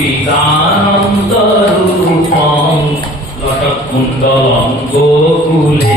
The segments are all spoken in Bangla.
চিদানন্দরূপং লটকুণ্ডলং গোকুলে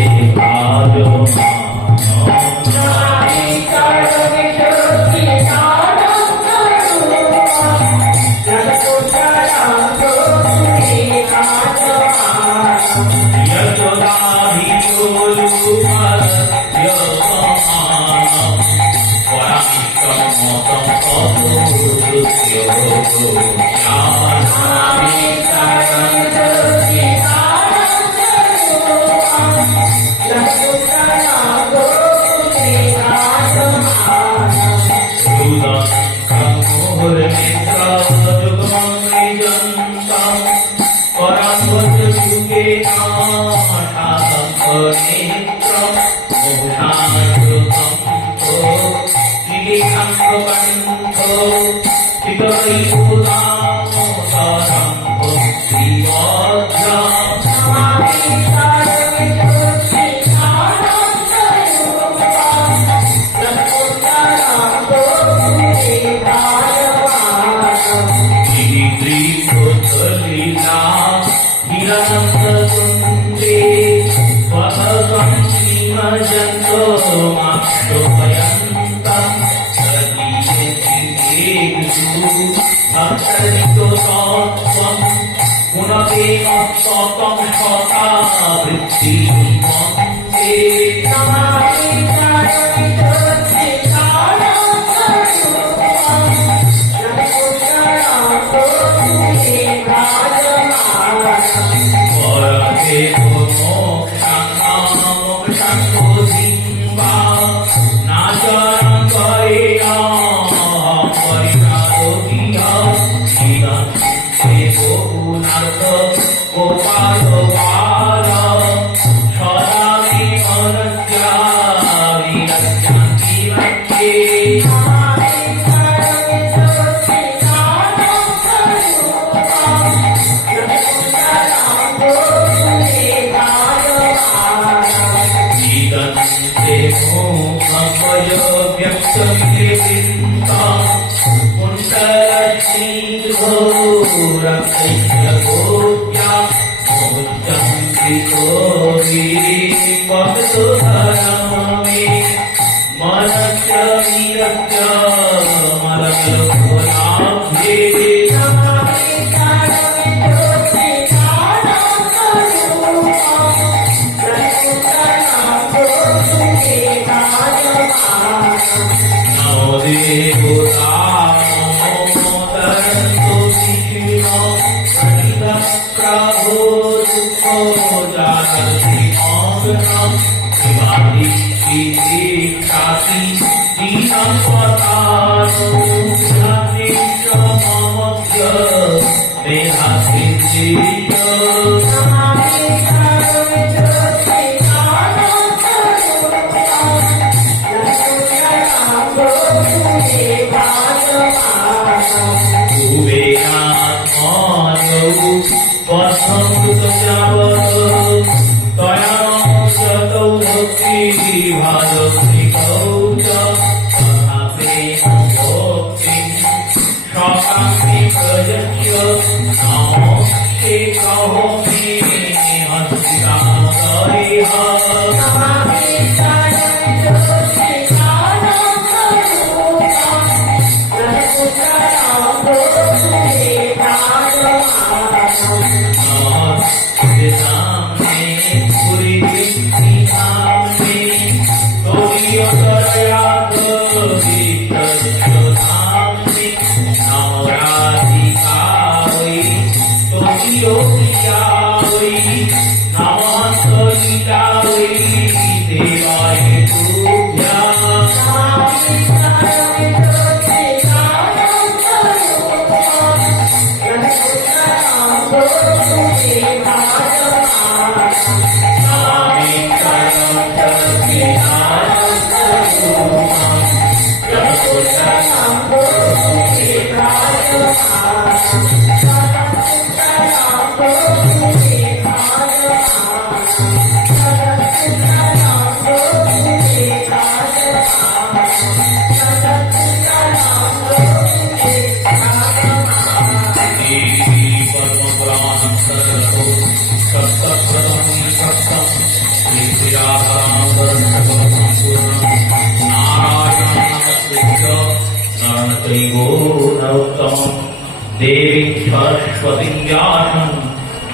देवी सरस्वती व्यासं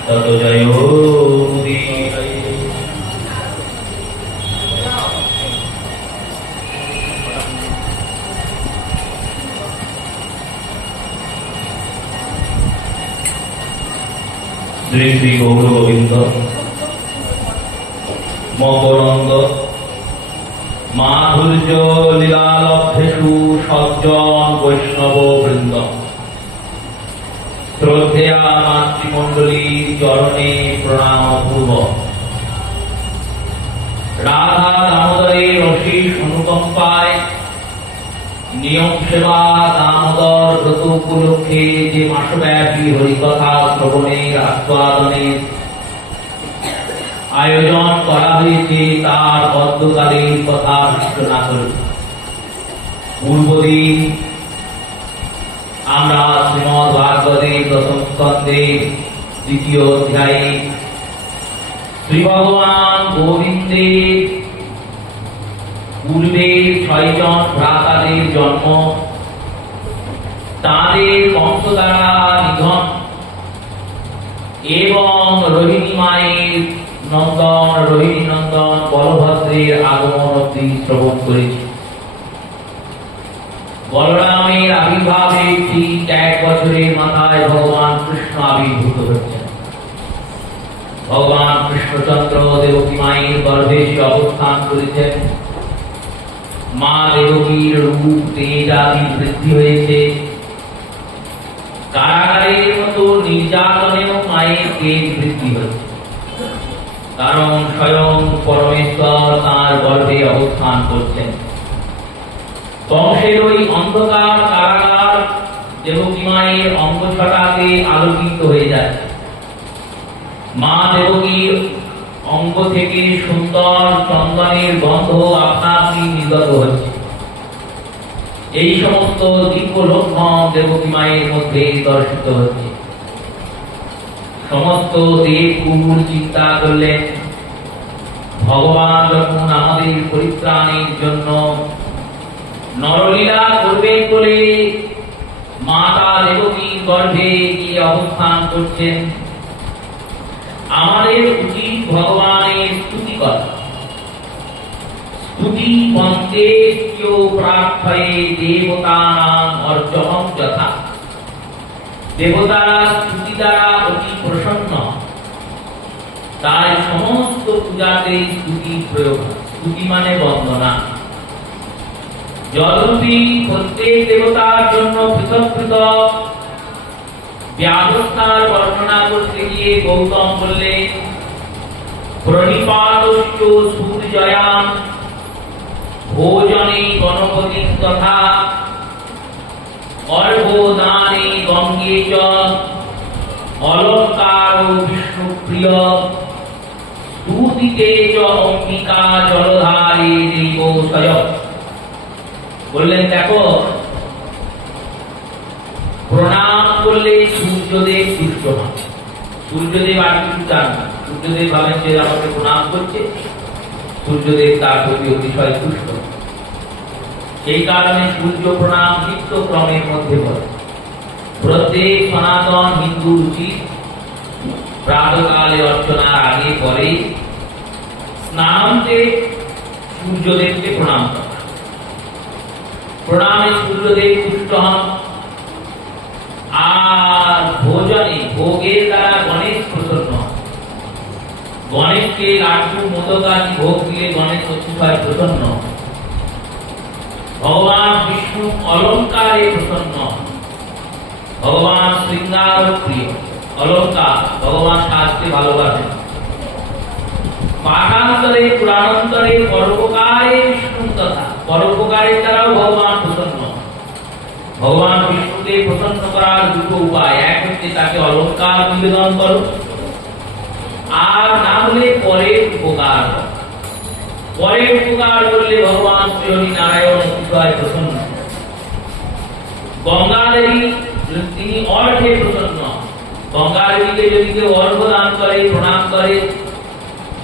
ततो जयोमुदीरये। শ্রী শ্রী গৌর গোবিন্দ মকরন্দ মাধুর্য লীলালব্ধেষু সজ্জন বৈষ্ণব বৃন্দ শ্রদ্ধেয়া মাতৃমণ্ডলীর চরণে প্রণাম পূর্ব। রাধা দামোদরের অশেষ অনুকম্পায় নিয়ম সেবা দামোদর ব্রত উপলক্ষে যে মাসব্যাপী হরিকথা শ্রবণের আস্বাদনের আয়োজন করা হয়েছে তার বদ্ধকালীন কথা বিবেচনা করে পূর্বদিন আমরা শ্রীমদ্ ভাগবতের প্রথম স্কন্ধের দ্বিতীয় অধ্যায়ে শ্রী ভগবান গোবিন্দের পূর্বে 6 জন ভ্রাতাদের জন্ম, তাদের বংশ দ্বারা নিধন এবং রোহিণী মায়ের নন্দন রোহিণী নন্দন বলভদ্রের আগমন অবধি শ্রবণ করেছি। বলরামের আবির্ভাবের ঠিক 1 বছরের মাথায় ভগবান কৃষ্ণ আবির্ভূত হচ্ছেন। ভগবান কৃষ্ণচন্দ্র দেবকী মায়ের গর্ভে এসে অবস্থান করেছেন। মা দেবকীর রূপ তেজ আদি বৃদ্ধি হয়েছে। কারাগারের মতো নির্যাতনেও মায়ের তেজ বৃদ্ধি হচ্ছে, কারণ স্বয়ং পরমেশ্বর তাঁর গর্ভে অবস্থান করছেন। বংশের ওই অন্ধকার কারাগার দেবকী মায়ের অঙ্গ ছটাতে আলোকিত হয়ে যাচ্ছে। মা দেবকীর অঙ্গ থেকে সুন্দর চন্দনের গন্ধ আপনা আপনি নির্গত হচ্ছে। এই সমস্ত দিব্য লক্ষণ দেবকী মায়ের মধ্যে দর্শিত হচ্ছে। সমস্ত দেবগুরু চিন্তা করলেন, ভগবান যখন আমাদের পরিত্রাণের জন্য নরলীলা করবেন বলে মাতা দেবকীর গর্ভে গিয়ে অবস্থান করছেন, আমাদের উচিত ভগবানের স্তুতি করা। স্তুতি বন্দে প্রার্থয়ে দেবতানাং অর্চনং যথা। দেবতারা স্তুতি দ্বারা অতি প্রসন্ন, তাই সমস্ত পূজাতে স্তুতি প্রয়োগ। স্তুতি মানে বন্দনা। যদ্যপি প্রত্যেক দেবতার জন্য পৃথক পৃথক ব্যবস্থার বর্ণনা করতে গিয়ে গৌতম বললেন, প্রণিপাতশ্চ সূর্যয়াম ভোজনে গণপতি তথা অর্ঘ্যদানে গঙ্গে চ অলঙ্কার বিষ্ণুপ্রিয় স্তুতিতে চ অম্বিকা জলধারে দেবসয়। বললেন, দেখো, প্রণাম করলে সূর্যদেব তুষ্ট হন। সূর্যদেব আর কিছু চান না। সূর্যদেব ভাবেন যে আমাকে প্রণাম করছে, সূর্যদেব তার প্রতি অতিশয় তুষ্ট। সেই কারণে সূর্য প্রণাম নিত্য ক্রমের মধ্যে পড়ে। প্রত্যেক সনাতন হিন্দু উচিত প্রাতকালে অর্চনার আগে পরে স্নানান্তে সূর্যদেবকে প্রণাম করা। প্রণামে সূর্যদেব তুষ্ট হন। আর ভোজনে ভোগের দ্বারা গণেশ প্রসন্ন হন। গণেশকে লাড্ডু মোদক আদি ভোগ দিলে গণেশ অতিশয় প্রসন্ন হন। ভগবান বিষ্ণু অলঙ্কারে প্রসন্ন হন। ভগবান শৃঙ্গার প্রিয়। অলঙ্কার ভগবান সাজতে ভালোবাসেন। পাঠান্তরে পুরাণান্তরে পরোপকারে বিষ্ণু তথা। পরোপকারের দ্বারাও ভগবান প্রসন্ন। ভগবান বিষ্ণুকে প্রসন্ন করার দুটো উপায়, এক হচ্ছে তাকে অলঙ্কার নিবেদন করো, আর না হলে পরের উপকার। পরের উপকার করলে ভগবান শ্রী নারায়ণ অতিশয় প্রসন্ন। গঙ্গা দেবী তিনি অর্থে প্রসন্ন, গঙ্গা দেবীকে যদি কেউ অর্ঘ্য দান করে, প্রণাম করে,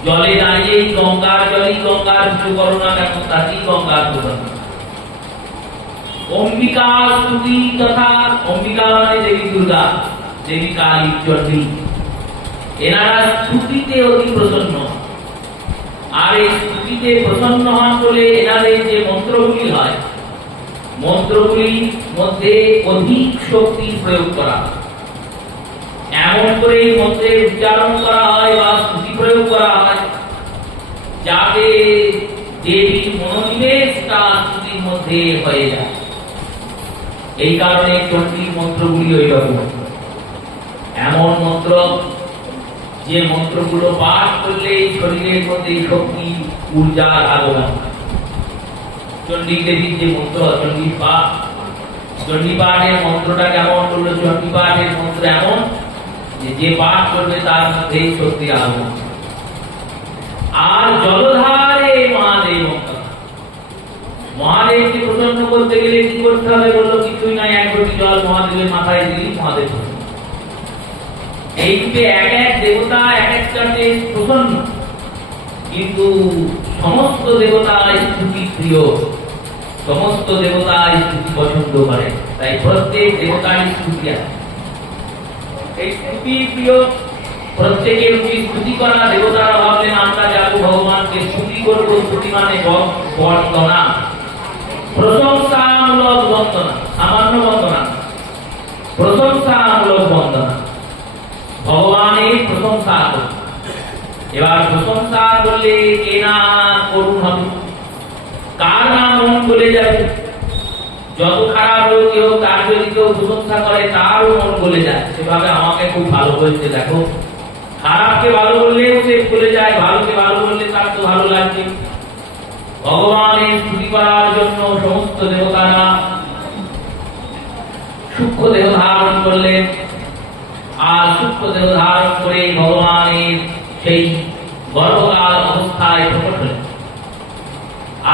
জলে দাঁড়িয়ে গঙ্গার জলেই গঙ্গার কিছু করো না কেন, তাকেই গঙ্গার প্রদান। অম্বিকা স্তুতি তথা অম্বিকা মানে দেবী দুর্গা, দেবী কালী, চণ্ডী, এনারা স্তুতিতে অতি প্রসন্ন। আর এই স্তুতিতে প্রসন্ন হন বলে এনাদের যে মন্ত্রগুলি হয়, মন্ত্রগুলির মধ্যে অধিক শক্তি প্রয়োগ করা, এমন করে এই মন্ত্রের উচ্চারণ করা হয় বা স্তুতি প্রয়োগ করা হয় যাতে দেবীর মনোনিবেশটা স্তুতির মধ্যে হয়ে যায়। এই কারণে চণ্ডীর মন্ত্রগুলি ওই রকম, এমন মন্ত্র যে মন্ত্রগুলো পাঠ করলে শরীরের মধ্যে শক্তি ঊর্জার আগমন। চণ্ডী দেবীর যে মন্ত্র চণ্ডী পাঠ, চণ্ডী পাঠের মন্ত্রটা কেমন করলো? চণ্ডী পাঠের মন্ত্র এমন যে পাঠ করবে তার মধ্যে শক্তির আগমন। আর জলধারে মহাদেব, মহাদেবকে প্রসন্ন করতে গেলে কি করতে হবে বললো? কিছুই নাই, এক ঘটি জল মহাদেবের মাথায় দিলেই মহাদেব। এই রূপে এক এক দেবতা এক একটাতে প্রসন্ন, কিন্তু সমস্ত দেবতা স্তুতি প্রিয়, সমস্ত দেবতা স্তুতি পছন্দ করে, তাই প্রত্যেক দেবতার স্তুতি আছে। এই স্তুতি প্রিয় প্রত্যেকের স্তুতি করা দেবতারা ভাবলেন আমরা যাবো ভগবানকে স্তুতি করবো। স্তুতি মানে বন্দনা, প্রশংসামূলক বন্দনা, সামান্য বন্দনা, প্রশংসামূলক বন্দনা, ভগবানের প্রশংসা করবে। এবার প্রশংসা করলে কে না করুণ হবে, কার না মন গলে যাবে। যত খারাপ লোক কেউ তার যদি কেউ প্রশংসা করে তারও মন গলে যায়। সেভাবে আমাকে খুব ভালো বলছে, দেখো খারাপকে ভালো বললেও সে ভুলে যায়, ভালোকে ভালো বললে তার তো ভালো লাগছে। ভগবানের স্তুতি করার জন্য সমস্ত দেবতারা সূক্ষ্ম দেহ ধারণ করলেন, আর সূক্ষ্ম দেহ ধারণ করে ভগবানের সেই গর্ভকাল অবস্থায় প্রকট হলেন।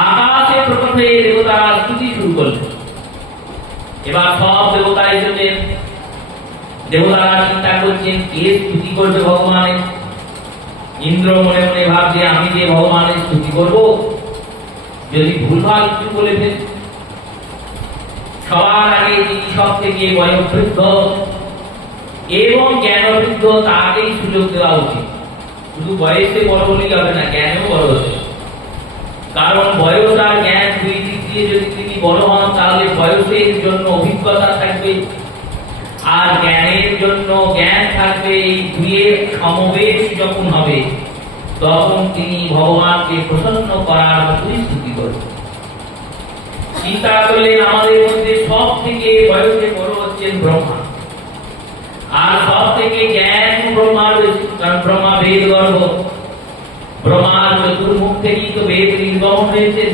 আকাশে প্রকট হয়ে দেবতারা স্তুতি শুরু করলেন। এবার সব দেবতা এসেছেন, দেবতারা চিন্তা করছেন কে স্তুতি করবে ভগবানের। ইন্দ্র মনে মনে ভাবছে আমি যে ভগবানের স্তুতি করব, যদি ভুলভাল কিছু বলে ফেলি। সবার আগে যিনি সব থেকে বয়োবৃদ্ধ এবং জ্ঞানবৃদ্ধ তাকেই সুযোগ দেওয়া উচিত। শুধু বয়সে বড় হলেই হবে না, জ্ঞানেও বড় হতে। কারণ বয়স আর জ্ঞান দুই দিক দিয়ে যদি তিনি বড় হন তাহলে বয়সের জন্য অভিজ্ঞতা থাকবে আর জ্ঞানের জন্য জ্ঞান থাকবে। এই দুইয়ের সমবেশ যখন হবে তখন তিনি ভগবানকে প্রসন্ন করার মতোই স্তুতি করবেন। চিন্তা করলেন আমাদের মধ্যে সব থেকে বয়সে বড় হচ্ছেন ব্রহ্মা, আর সব থেকে জ্ঞান ব্রহ্মার বেশি, কারণ ব্রহ্মা বেদ গর্ভ। ব্রহ্মার চতুর্মুখ থেকেই তো বেদ নির্গমন হয়েছে।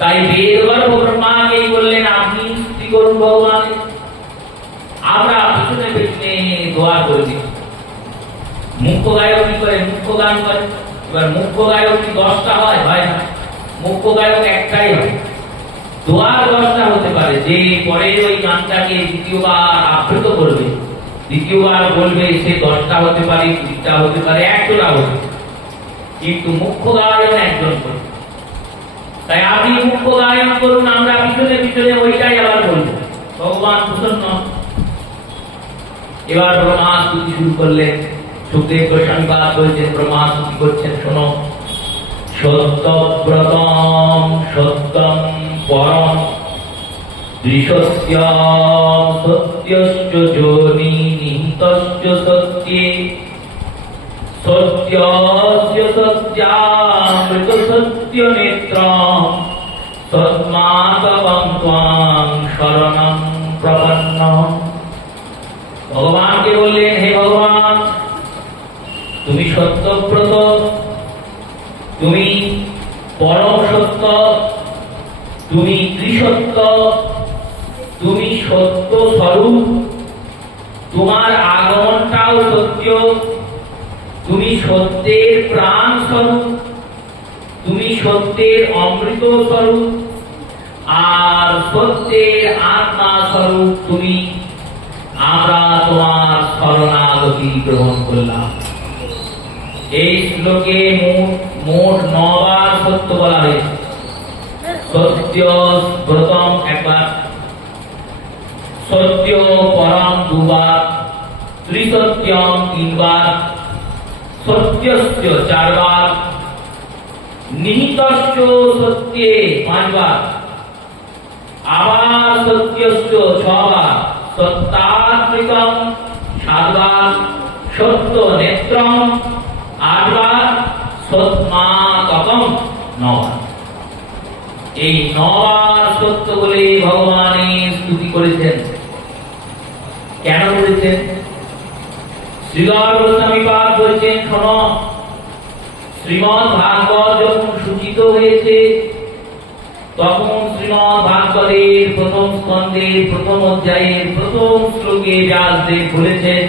তাই বেদ গর্ভ ব্রহ্মাকেই বললেন আপনি স্তুতি করুন ভগবানের। আমরা পিছনে পিছনে দোয়া করে দিই। মুখ্য গায়ক কি করে? মুখ্য গান করে। এবার মুখ্য গায়ক কি 10টা হয়? হয় না, মুখ্য গায়ক একটাই হয়। দোয়ার 10টা হতে পারে, যে পরে ওই গানটাকে দ্বিতীয়বার আবৃত করবে, দ্বিতীয়বার বলবে, সে 10টা হতে পারে, 20টা হতে পারে, 100টা হতে পারে, কিন্তু মুখ্য গায়ক একজন করবে। তাই আপনি মুখ্য গায়ন করুন, আমরা পিছনে পিছনে ওইটাই আবার বলবো, ভগবান প্রসন্ন। এবার ব্রহ্মা স্তুতি শুরু করলেন। সুখদেব গোস্বামী পাদ বলছেন, ব্রহ্মা স্তুতি করছেন, শোনো। সত্যব্রতম সত্যম পরম দৃশ্যস্য সত্যস্য যোনি নিহিতস্য সত্যে সত্যস্য সত্যামৃত সত্য নেত্রম তস্মাৎ ত্বাং শরণং প্রপন্নঃ। ভগবানকে বললেন, হে ভগবান, তুমি সত্যব্রত, তুমি পরম সত্য, তুমি ত্রিসত্য, তুমি সত্য স্বরূপ, তোমার আগমনটাও সত্য, তুমি সত্যের প্রাণ স্বরূপ, তুমি সত্যের অমৃত স্বরূপ, আর সত্যের আত্মা স্বরূপ তুমি। আমরা তোমার শরণাগতি গ্রহণ করলাম। এই শ্লোকে মোট 9 বার সত্য বলা হয়েছে। সত্য প্রথম একবার, সত্য পরম 2 বার, ত্রিসত্যম 3 বার, সত্যস্য 4 বার, নিহিতস্য সত্যে 5 বার, আবার সত্যস্য 6 বার, সত্যাত্মিকম 7 বার, সত্য নেত্রম 8 বার, সৎমাতকম 9 বার। এই 9 বার সত্য বলে ভগবানের স্তুতি করেছেন। কেন করেছেন? শ্রীধর গোস্বামী পাদ বলছেন, শোনো, শ্রীমদ্ ভাগবত যখন সূচিত হয়েছে তখন শ্রীমদ্ ভাগবতের প্রথম স্কন্ধের প্রথম অধ্যায়ের প্রথম শ্লোকে ব্যাসদেব বলেছেন,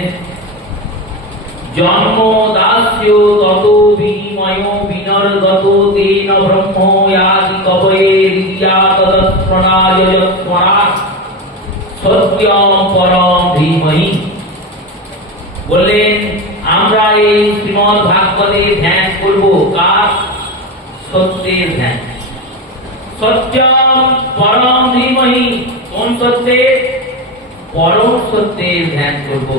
জন্ম দাস্য তত বিময় বিনর্গত তেন ব্রহ্ম ইয়াতি কবয়ে রিয়া তদস্মরায়স্মরা সত্যম পরম ধীমহি। বললেন, আমরা এই শ্রীমদ্ ভাগবতের ধ্যান করব। কার? সত্যের ধ্যান। সত্যম পরম ধীমহি। কোন সত্যের? পরম সত্যের ধ্যান করব।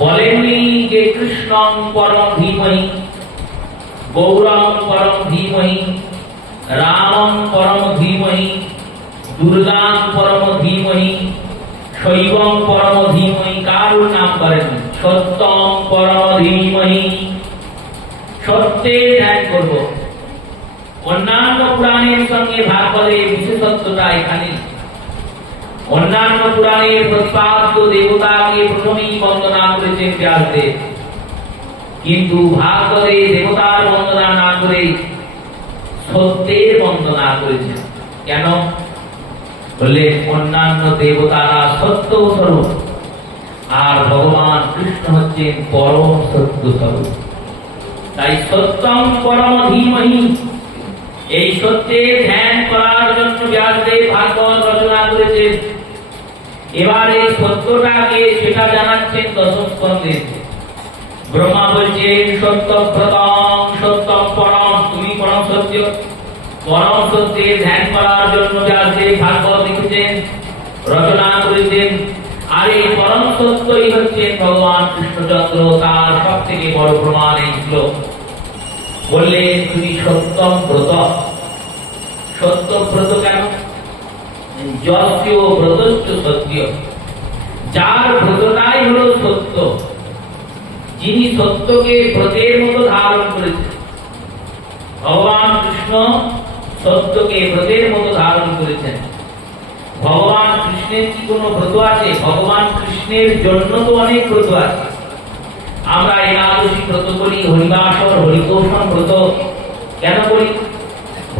বলেননি যে কৃষ্ণং পরম ধীমহি, গৌরং পরম ধীমহি, রামং পরম ধীমহি, দুর্গাং পরম ধীমহি, শৈবং পরম ধীমহি। কারুর নাম করেন? সত্যং পরম ধীমহি। সত্যের ধ্যান করব। অন্যান্য পুরাণের সঙ্গে ভাগবতের বিশেষত্বটা এখানে। অন্যান্য পুরাণের প্রতিপাদ্য দেবতাকে প্রথমেই বন্দনা করেছেন ব্যাসদেব, কিন্তু ভাগবতে দেবতার বন্দনা না করে সত্যের বন্দনা করেছেন। কেন? বলে অন্যান্য দেবতারা সত্য স্বরূপ, আর ভগবান কৃষ্ণ হচ্ছেন পরম সত্য স্বরূপ। তাই সত্যম পরম ধীমহি, এই সত্যের ধ্যান করার জন্য ব্যাসদেব ভাগবত রচনা করেছেন। এবার এই সত্যটাকে সেটা জানাচ্ছেন দশম স্কন্ধে। ব্রহ্মা বলছেন, সত্যব্রতম সত্যম পরম, তুমি পরম সত্য। পরম সত্যের ধ্যান করার জন্য ব্যাসদেব ভাগবত লিখেছেন, রচনা করেছেন। আর এই পরম সত্যই হচ্ছেন ভগবান কৃষ্ণচন্দ্র। তার সব থেকে বড় প্রমাণ এই শ্লোক। বললেন, তুমি সত্যম ব্রত। সত্য ব্রত কেন? যস্য ব্রতশ্চ সত্য, যার ব্রতটাই হলো সত্য, যিনি সত্যকে ব্রতের মতো ধারণ করেছেন। ভগবান কৃষ্ণ সত্যকে ব্রতের মতো ধারণ করেছেন। ভগবান কৃষ্ণের কি কোনো ব্রত আছে? ভগবান কৃষ্ণের জন্য তো অনেক ব্রত আছে। আমরা একাদশী ব্রত করি, হরিবাসর হরিতোষণ ব্রত কেন করি?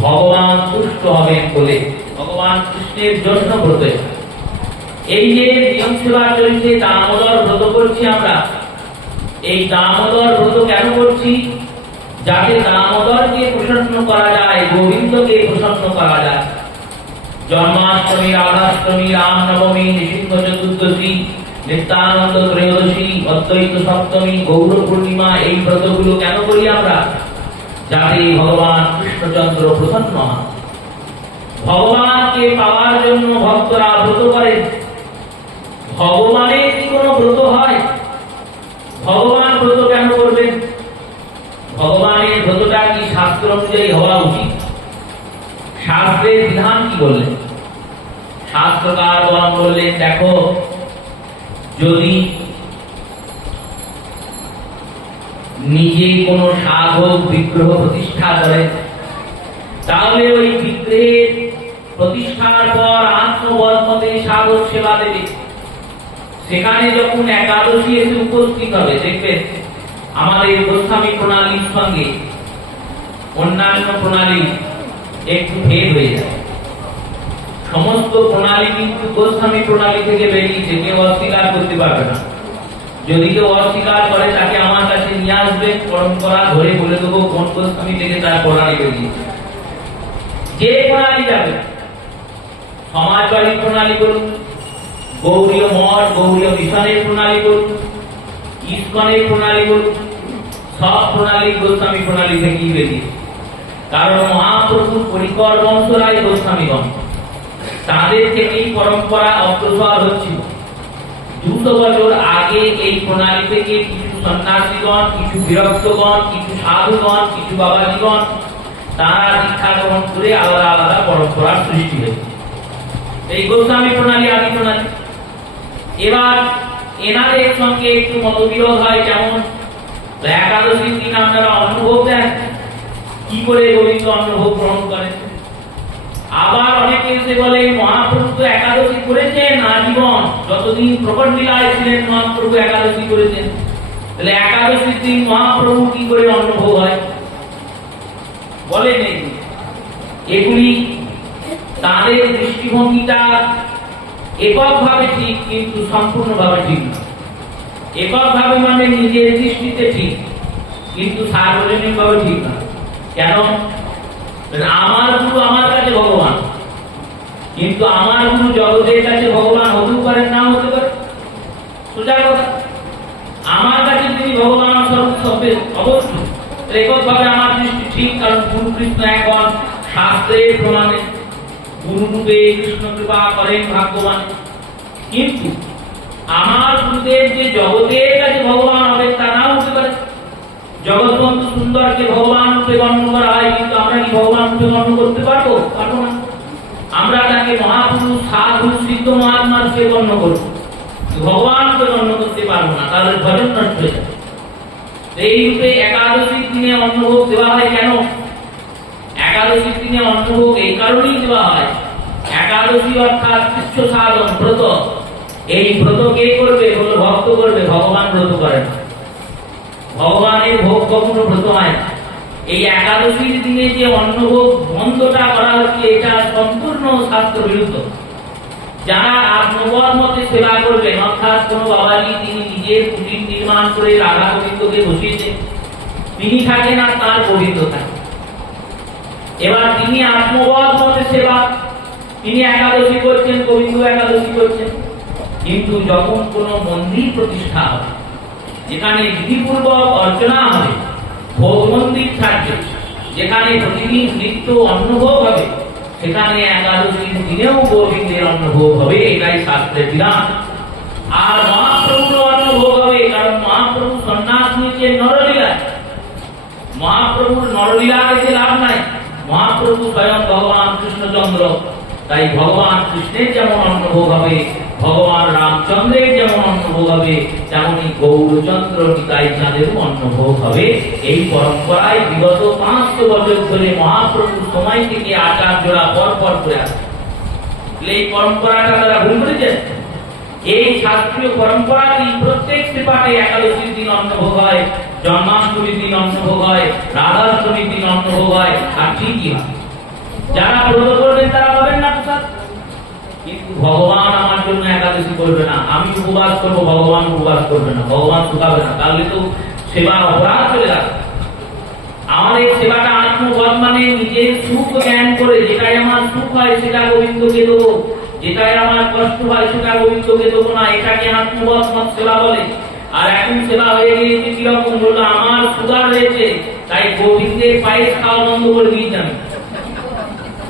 ভগবান তুষ্ট হবেন বলে, ভগবান কৃষ্ণের জন্য ব্রত। এই যে নিয়ম সেবা চলছে, দামোদর ব্রত করছি আমরা। এই দামোদর ব্রত কেন করছি? যাতে দামোদরকে প্রসন্ন করা যায়, গোবিন্দকে প্রসন্ন করা যায়। জন্মাষ্টমী, রাধাষ্টমী, রাম নবমী, নৃসিংহ চতুর্দশী, নিত্যানন্দ ত্রয়োদশী, অদ্বৈত সপ্তমী, গৌর পূর্ণিমা, এই ব্রতগুলো কেন করি আমরা? যাতে ভগবান কৃষ্ণচন্দ্র প্রসন্ন হন। ভগবানকে পাওয়ার জন্য ভক্তরা ব্রত করেন। ভগবানের কি কোনো ব্রত হয়? ভগবান ব্রত কেন করবেন? ভগবানের ব্রতটা কি শাস্ত্র অনুযায়ী হওয়া উচিত? শাস্ত্রের বিধান কি বললেন? শাস্ত্রকার বললেন, দেখো, যদি নিজে কোনো সাধক বিগ্রহ প্রতিষ্ঠা করে, তাহলে ওই বিগ্রহের প্রতিষ্ঠার পর আত্মবর্মতে সাধক সেবা দেবে। সেখানে যখন একাদশী এসে উপস্থিত হবে, দেখবেন আমাদের গোস্বামী প্রণালীর সঙ্গে অন্যান্য প্রণালী একটু ভেদ হয়ে যায়। সমস্ত প্রণালী কিন্তু গোস্বামী প্রণালী থেকে বেরিয়েছে, কেউ অস্বীকার করতে পারবে না। যদি কেউ অস্বীকার করে, তাকে আমার কাছে নিয়ে আসবে, পরম্পরা ধরে বলে দেবো কোন গোস্বামী থেকে তার প্রণালী বেরিয়েছে। যে প্রণালী যাবে, সমাজবাদী প্রণালী বলুন, গৌরীয় মঠ, গৌরীয় মিশনের প্রণালী বলুন, ইস্কনের প্রণালী বলুন, সব প্রণালী গোস্বামী প্রণালী থেকেই বেরিয়ে। কারণ মহাপ্রভুর পরিকর বংশরাই গোস্বামীগণ, তাদের থেকেই পরম্পরা অগ্রসর হচ্ছিল। 200 বছর আগে এই প্রণালী থেকে কিছু সন্ন্যাসীগণ, কিছু বিরক্তগণ, কিছু সাধুগণ, কিছু বাবাজীগণ তারা দীক্ষা গ্রহণ করে আলাদা আলাদা পরম্পরার সৃষ্টি হয়েছে। এই গোস্বামী প্রণালী আদি প্রণালী। এবার এনাদের সঙ্গে একটু মতবিরোধ হয়। যেমন একাদশীর দিন আপনারা অন্নভোগ দেন, কি করে গোবিন্দ অন্নভোগ গ্রহণ করেন? আবার অনেকে এসে বলে মহাপ্রভু তো একাদশী করেছেন আজীবন, যতদিন প্রকট লীলায় ছিলেন মহাপ্রভু একাদশী করেছেন, তাহলে একাদশীর দিন মহাপ্রভু কি করে অন্নভোগ হয়? বলে নেই। এগুলি তাদের দৃষ্টিভঙ্গিটা এককভাবে ঠিক, কিন্তু সম্পূর্ণভাবে ঠিক না। এককভাবে মানে নিজের দৃষ্টিতে ঠিক, কিন্তু সার্বজনীনভাবে ঠিক না। কেন? আমার গুরু আমার কাছে ভগবান, কিন্তু আমার গুরু জগতের কাছে ভগবান হতেও পারেন, না হতে পারে। সোজা কথা, আমার কাছে তিনি ভগবান স্বরূপ অবশ্যই এককভাবে আমার দৃষ্টি ঠিক, কারণ গুরু কৃষ্ণ একবার শাস্ত্রের প্রমাণে গুরুরূপে কৃষ্ণ কৃপা করেন ভাগ্যবান। কিন্তু আমার গুরুদেব যে জগতের কাছে ভগবান হবে তা নাও হতে পারে। জগৎবন্ধু সুন্দরকে ভগবান রূপে গণ্য করা হয়, কিন্তু আমরা কি ভগবান রূপে গণ্য করতে পারবো? পারবো না। আমরা তাকে মহাপুরুষ, সাধু, সিদ্ধ মহাত্মা রূপে গণ্য করবো, ভগবান রূপে গণ্য করতে পারবো না, তাহলে ভজন নষ্ট হয়ে যাবে। এই রূপে একাদশীর দিনে অন্নভোগ দেওয়া হয়। কেন একাদশীর দিনে অন্নভোগ? এই কারণেই দেওয়া হয়, একাদশী অর্থাৎ তুচ্ছ সাধন ব্রত। এই ব্রত কে করবে? হলো ভক্ত করবে, ভগবান ব্রত করে না। ভগবানের ভোগ কখনো ব্রত হয় না। এই একাদশীর দিনে যে অন্নভোগ বন্ধটা করা হচ্ছে, এটা সম্পূর্ণ শাস্ত্র বিরুদ্ধ। যারা আত্মবদ মতে সেবা করবেন, অর্থাৎ কোন বাবাজি তিনি নিজের কুটির নির্মাণ করে রাধা গোবিন্দকে বসিয়েছেন, তিনি থাকেন আর তার গোবিন্দ থাকে। এবার তিনি আত্মবদ মতে সেবা, তিনি একাদশী করছেন, গোবিন্দ একাদশী করছেন। কিন্তু যখন কোন মন্দির প্রতিষ্ঠা হবে, যেখানে বিধিপূর্বক অর্চনা হবে, ভোগ মন্দির থাকবে, যেখানে প্রতিদিন নিত্য অন্নভোগ হবে, সেখানে একাদশীর দিনেও গোবিন্দের অন্নভোগ হবে, এটাই শাস্ত্রের বিধান। আর মহাপ্রভুর অন্নভোগ হবে, কারণ মহাপ্রভু সন্ন্যাস নিয়েছে নরলীলায়। মহাপ্রভুর নরলীলা রেখে লাভ নাই, মহাপ্রভু স্বয়ং ভগবান কৃষ্ণচন্দ্র। তাই ভগবান কৃষ্ণের যেমন অন্নভোগ হবে, ভগবান রামচন্দ্রের যেমন অন্নভোগ হবে, তেমনি গৌরচন্দ্র নিতাই চাঁদেরও অন্নভোগ হবে। এই পরম্পরায় বিগত 500 বছর ধরে মহাপ্রভুর সময় থেকে আচার্যরা পর করে আসে। এই পরম্পরাটা তারা ভুল করেছেন। এই শাস্ত্রীয় পরম্পরাতেই প্রত্যেক শ্রীপাঠে একাদশীর দিন অন্নভোগ হয়, জন্মাষ্টমীর দিন অন্নভোগ হয়, রাধাষ্টমীর দিন অন্নভোগ হয়, আর ঠিকই হয়। যারা ব্রত করবেন তারা পাবেন না প্রসাদ। কিন্তু ভগবান আমার জন্য একাদশী করবে না, আমি উপবাস করবো, ভগবান উপবাস করবে না, ভগবান শুকাবে না, তাহলে তো সেবা অপরাধ চলে যাবে। আমাদের সেবাটা আত্মবদ মানে নিজের সুখ জ্ঞান করে, যেটাই আমার সুখ হয় সেটা গোবিন্দকে দেবো, যেটাই আমার কষ্ট হয় সেটা গোবিন্দকে দেবো না, এটাকে আত্মবদ মত সেবা বলে। আর এখন সেবা হয়ে গিয়েছে কিরকম? বললো আমার সুগার হয়েছে, তাই গোবিন্দের পায়েস খাওয়া বন্ধ করে দিয়েছি আমি।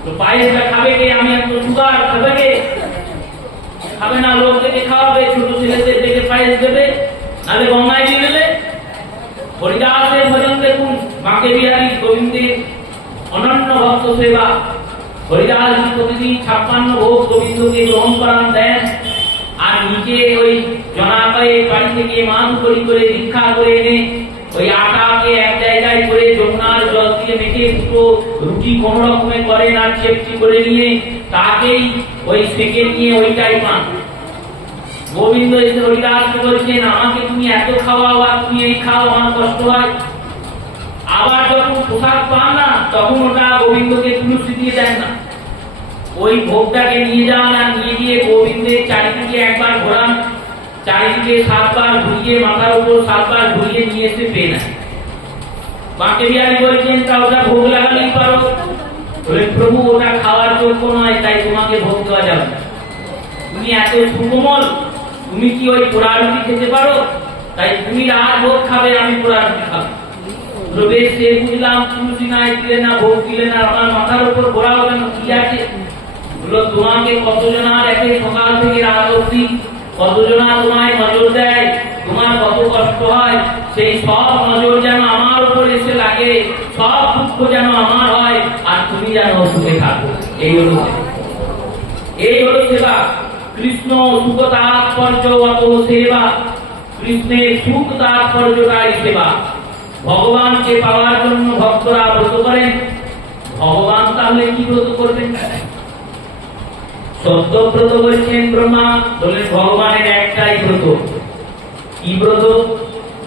তো পায়েসটা খাবে কে? আমি এত সুগার, খাবে কে? খাবে না, লোক থেকে খাওয়াবে, ছোট ছেলেদের থেকে পায়েস দেবে, নাহলে গঙ্গায় দিয়ে দেবে। হরিদাসের ভজন দেখুন, বাঁকে বিহারী গোবিন্দের অনন্য ভক্ত সেবা। হরিদাস প্রতিদিন 56 ভোগ গোবিন্দকে গ্রহণ করান দেন, আর নিজে ওই জনাপায়ে বাড়ি থেকে মান করে দীক্ষা করে এনে ওই আটাকে এক জায়গায় করে যমুনার জল দিয়ে মেখে দুটো রুটি কোন রকমে করেন, আর চেপটি করে নিয়ে তাকেই ওই সেকে নিয়ে ওইটাই পান। গোবিন্দ এসে হরিদাসকে বলছেন, আমাকে তুমি এত খাওয়াও আর তুমি এই খাও, আমার কষ্ট হয়। আবার যখন প্রসাদ পান না, তখন ওটা গোবিন্দকে তুলসী দিয়ে দেন না, ওই ভোগটাকে নিয়ে যান, আর নিয়ে গিয়ে গোবিন্দের চারিদিকে একবার ঘোরান, চারিদিকে 7 বার ঘুরিয়ে, মাথার উপর 7 বার ঘুরিয়ে নিয়ে এসে পেয়ে নেন। বাঁকে বিহারী বলছেন, তা ওটা ভোগ লাগালেই পারো। বলে প্রভু ওটা খাওয়ার যোগ্য নয়, তাই তোমাকে ভোগ দেওয়া যাবে না। তুমি এত সুকোমল, তুমি কি ওই পোড়া রুটি খেতে পারো? তাই তুমি আর ভোগ খাবে, আমি পোড়া রুটি খাবো। বেশ, সে বুঝলাম, তুলসী নাই দিলে না, ভোগ দিলে না, আমার মাথার উপর ঘোরা হবে না, কি আছে? বললো, তোমাকে কতজনা দেখে সকাল থেকে রাত অবধি, কতজনা তোমায় নজর দেয়, তোমার কত কষ্ট হয়, সেই সব নজর যেন আমার উপর এসে লাগে, সব দুঃখ যেন আমার হয়, আর তুমি যেন সুখে থাকো। এই হলো এই হলো সেবা। কৃষ্ণ সুখ তাৎপর্য অত সেবা, কৃষ্ণের সুখ তাৎপর্যটাই সেবা। ভগবানকে পাওয়ার জন্য ভক্তরা ব্রত করেন। ভগবান তাহলে কি ব্রত করবেন? সত্য ব্রত করেছেন ব্রহ্মা, বললেন ভগবানের একটাই ব্রত। কি ব্রত?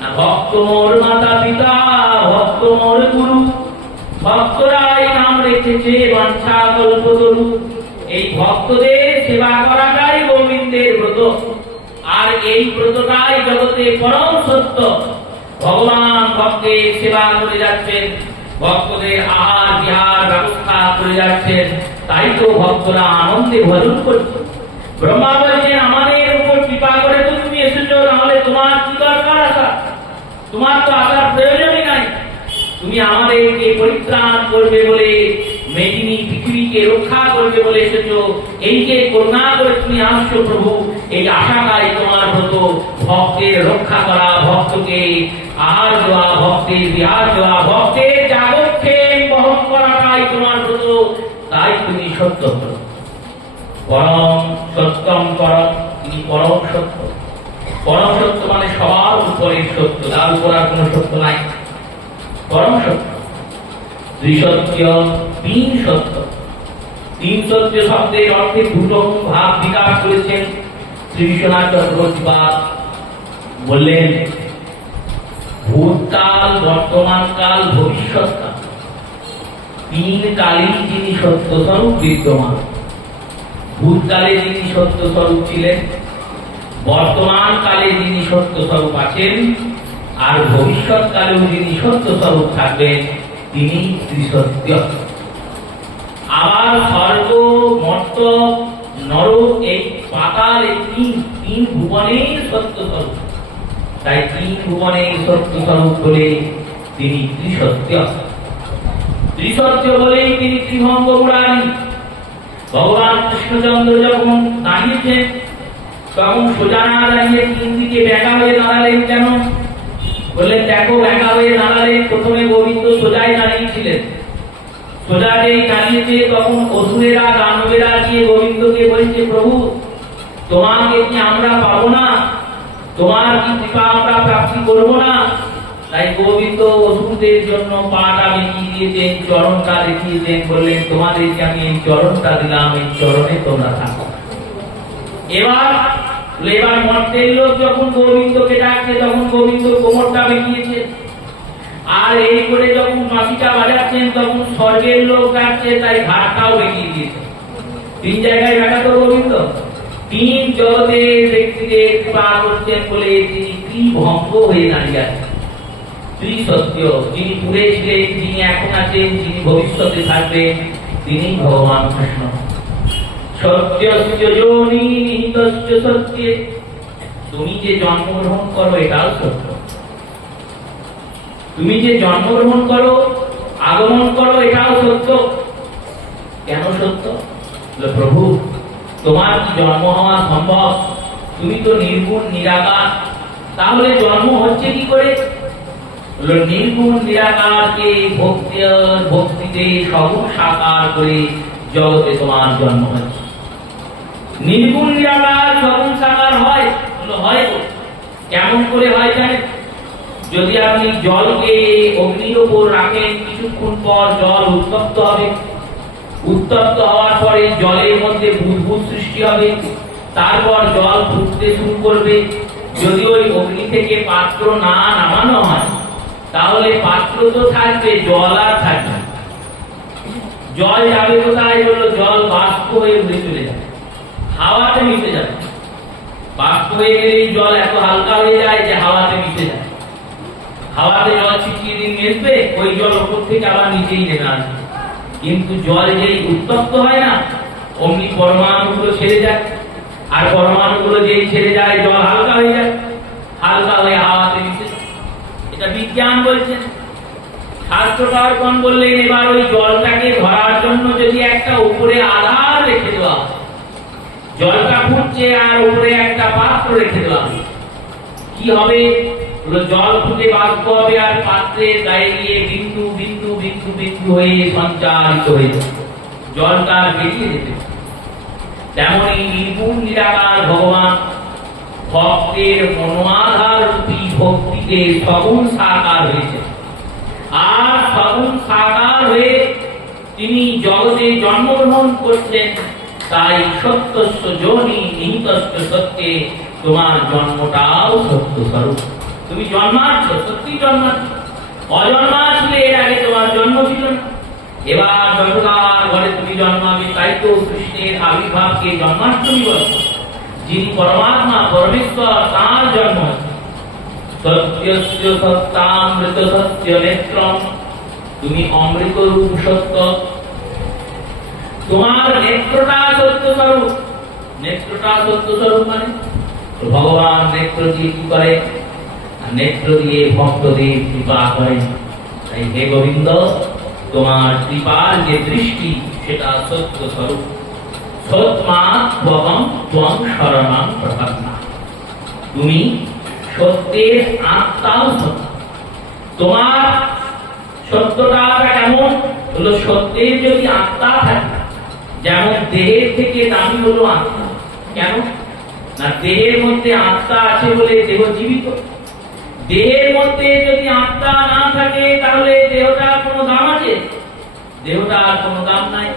না, ভক্ত মোর মাতা পিতা, ভক্ত মোর গুরু, ভক্তরাই নাম রেখেছে বাঞ্ছা কল্পতরু। এই ভক্তদের সেবা করাটাই গোবিন্দের ব্রত, আর এই ব্রতটাই জগতে পরম সত্য। ভগবান ভক্তের সেবা করে যাচ্ছেন, ভক্তদের আহার বিহার ব্যবস্থা করে যাচ্ছেন, তাই তো ভক্তরা আনন্দে ভজন করছে। ব্রহ্মা বলছেন, আমাদের উপর কৃপা করে তো তুমি এসেছো, নাহলে তোমার কি দরকার আসা? তোমার তো আসার প্রয়োজনই নাই। তুমি আমাদেরকে পরিত্রাণ করবে বলে, মেদিনী পৃথিবীকে রক্ষা করবে বলে এসেছো, এই যে করুণা করে তুমি আসছো প্রভু, এই আশাটাই তোমার ব্রত। ভক্তের রক্ষা করা, ভক্তকে আহার দেওয়া, ভক্তের বিহার দেওয়া, ভক্তের জাগক্ষেম বহন করাটাই তোমার ব্রত। তাই তুমি সত্য করো, পরম সত্যম পরম, তিনি পরম সত্য। পরম সত্য মানে সবার উপরে সত্য, তার উপর আর কোনো সত্য নাই। পরম সত্য, দুই সত্য, তিন সত্য। তিন সত্য শব্দের অর্থে দুটো ভাব বিকাশ করেছেন শ্রী বিশ্বনাথ চক্রবর্তী। বললেন ভূতকাল, বর্তমান কাল, ভবিষ্যৎ কাল, তিন কালেই যিনি সত্য স্বরূপ বিদ্যমান। ভূতকালে যিনি সত্য স্বরূপ ছিলেন, বর্তমান কালে যিনি সত্য স্বরূপ আছেন, আর ভবিষ্যৎ কালেও যিনি সত্য স্বরূপ থাকবেন, তিনি ত্রিসত্য। আবার স্বর্গ, মর্ত, নরক, এই পাতাল, এই তিন ভুবনের সত্য স্বরূপ। তাই তিন ভুবনের সত্য স্বরূপ বলে তিনি ত্রিসত্য। ত্রিসত্য বলেই তিনি ত্রিভঙ্গ মুরারি। ভগবান কৃষ্ণচন্দ্র যখন দাঁড়িয়েছেন, তখন সোজা না দাঁড়িয়ে তিন দিকে বেঁকা হয়ে দাঁড়ালেন কেন? বললেন, দেখো বেঁকা হয়ে দাঁড়ালেন, প্রথমে গোবিন্দ সোজাই দাঁড়িয়েছিলেন। সোজাতেই দাঁড়িয়েছে, তখন অসুরেরা, দানবেরা গিয়ে গোবিন্দকে বলছে, প্রভু তোমাকে কি আমরা পাবো না? তোমার কি কৃপা আমরা প্রাপ্তি করবো না? তাই গোবিন্দ অসুরদের জন্য পাটা বেঁকিয়ে দিয়েছেন, চরণটা দেখিয়েছেন, বললেন তোমাদেরকে আমি এই চরণটা দিলাম, এই চরণে তোমরা থাকো। এবার মর্তের লোক যখন গোবিন্দকে ডাকছে, তখন গোবিন্দ কোমরটা বেঁকিয়েছে। আর এই করে যখন বাঁশিটা বাজাচ্ছেন, তখন স্বর্গের লোক ডাকছে, তাই ঘাটটাও বেঁকিয়ে দিয়েছে। তিন জায়গায় বেঁকাতো গোবিন্দ। তিন জগতের ব্যক্তিদের কৃপা করছেন বলে তিনি ত্রিভঙ্গ হয়ে দাঁড়িয়ে আছেন। ত্রিসত্য, যিনি দূরে ছিলেন, যিনি এখন আছেন, যিনি ভবিষ্যতে থাকবেন, তিনি ভগবান কৃষ্ণ। সত্যস্য যোনি নিহিতস্য সত্যে, তুমি যে জন্মগ্রহণ করো এটাও সত্য। তুমি যে জন্মগ্রহণ করো, আগমন করো, এটাও সত্য। কেন সত্য? প্রভু তোমার কি জন্ম হওয়া সম্ভব? তুমি তো নির্গুণ নিরাকার, তাহলে জন্ম হচ্ছে কি করে? নির্গুণ নিরাকারকে ভক্তিতে সগুণ সাকার করে জগতে তোমার জন্ম হয়েছে। নির্গুণ নিরাকার সগুণ সাকার হয়, হয় কেমন করে হয় জানেন? যদি আপনি জলকে অগ্নির উপর রাখেন, কিছুক্ষণ পর জল উত্তপ্ত হবে। উত্তপ্ত হওয়ার পরে জলের মধ্যে বুদবুদ সৃষ্টি হবে, তারপর জল ফুটতে শুরু করবে। যদি ওই অগ্নি থেকে পাত্র না নামানো হয়, তাহলে পাত্র তো থাকবে, জল আর থাকবে। জল যাবে কোথায়? হলো জল বাষ্প হয়ে উড়ে চলে যাবে, হাওয়াতে মিশে যাবে। বাষ্প হয়ে গেলেই জল এত হালকা হয়ে যায় যে হাওয়াতে মিশে যায়। হাওয়াতে জল ছিটিয়ে দিন মিশবে, ওই জল উপর থেকে আবার নিচেই নেমে আসবে। কিন্তু জল যেই উত্তপ্ত হয় না, অমনি পরমাণুগুলো ছেড়ে যায়। আর পরমাণুগুলো যেই ছেড়ে যায় জল হালকা হয়ে যায়, হালকা হয়ে হাওয়াতে মিশে যায়। এটা বিজ্ঞান বলছেন। শাস্ত্রকারগণ বললেন এবার ওই জলটাকে ধরার জন্য যদি একটা উপরে আধার রেখে দেওয়া, জলটা ফুটছে আর উপরে একটা পাত্র রেখে দেওয়া, কি হবে? জল ফুটে বাষ্প হবে আর পাত্রের গায়ে গিয়ে বিন্দু বিন্দু বিন্দু বিন্দু হয়ে সঞ্চারিত হয়ে যাবে, জলটা বেরিয়ে যেতে। তেমনই নির্গুণ নিরাকার ভগবান ভক্তের মনোয়াধার রূপী ভক্তিতে সগুণ সাকার হয়েছে। আর সগুণ সাকার হয়ে তিনি জগতে জন্মগ্রহণ করছেন। তাই সত্যস্য যোনি নিহিতস্য সত্যে, তোমার জন্মটাও সত্য স্বরূপ। তুমি জন্মাচ্ছ, সত্যি জন্মাচ্ছ। অজন্মা ছিলে, এর আগে তোমার জন্ম ছিল না। এবার যশোদার ঘরে তুমি জন্মাবে, তাই তো কৃষ্ণের আবির্ভাবকে জন্মাষ্টমী বলে। যিনি পরমাত্মা পরমেশ্বর, তাঁর জন্ম। সত্যস্য সত্যামৃত সত্য নেত্রম, তুমি অমৃত রূপ সত্য, তোমার নেত্রটা সত্য স্বরূপ। নেত্রটা সত্য স্বরূপ মানে ভগবান নেত্র দিয়ে কি করে? নেত্র দিয়ে ভক্তদের কৃপা করেন। তাই হে গোবিন্দ, তোমার কৃপার যে দৃষ্টি সেটা সত্য স্বরূপ। সৎমাত্মকম ত্বং শরণং প্রপন্না, তুমি সত্যের আত্মাও সত্য। তোমার সত্যটা কেমন হলো? সত্যের যদি আত্মা থাকে, যেমন দেহের থেকে দামি হলো আত্মা। কেন না? দেহের মধ্যে আত্মা আছে বলে দেহ জীবিত। দেহের মধ্যে যদি আত্মা না থাকে তাহলে দেহটার কোনো দাম আছে? দেহটার কোনো দাম নাই।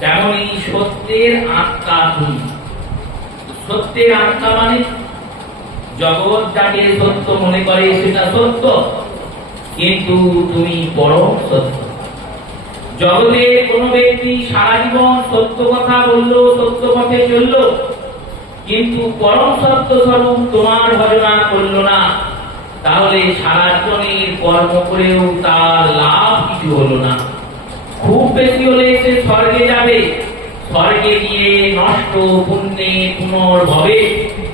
তেমনই সত্যের আত্মা তুমি। সত্যের আত্মা মানে জগৎ যাকে সত্য মনে করে সেটা সত্য, কিন্তু তুমি পরম সত্য। জগতে কোন ব্যক্তি সারা জীবন সত্য কথা বললো, সত্য পথে চললো, কিন্তু পরম সত্য স্বরূপ তোমার ভজনা করলো না, তাহলে সারা জীবনের কর্ম করেও তার লাভ কিছু হলো না। খুব বেশি হলে সে স্বর্গে যাবে, স্বর্গে গিয়ে নষ্ট পুণ্যে পুনর্ভবে,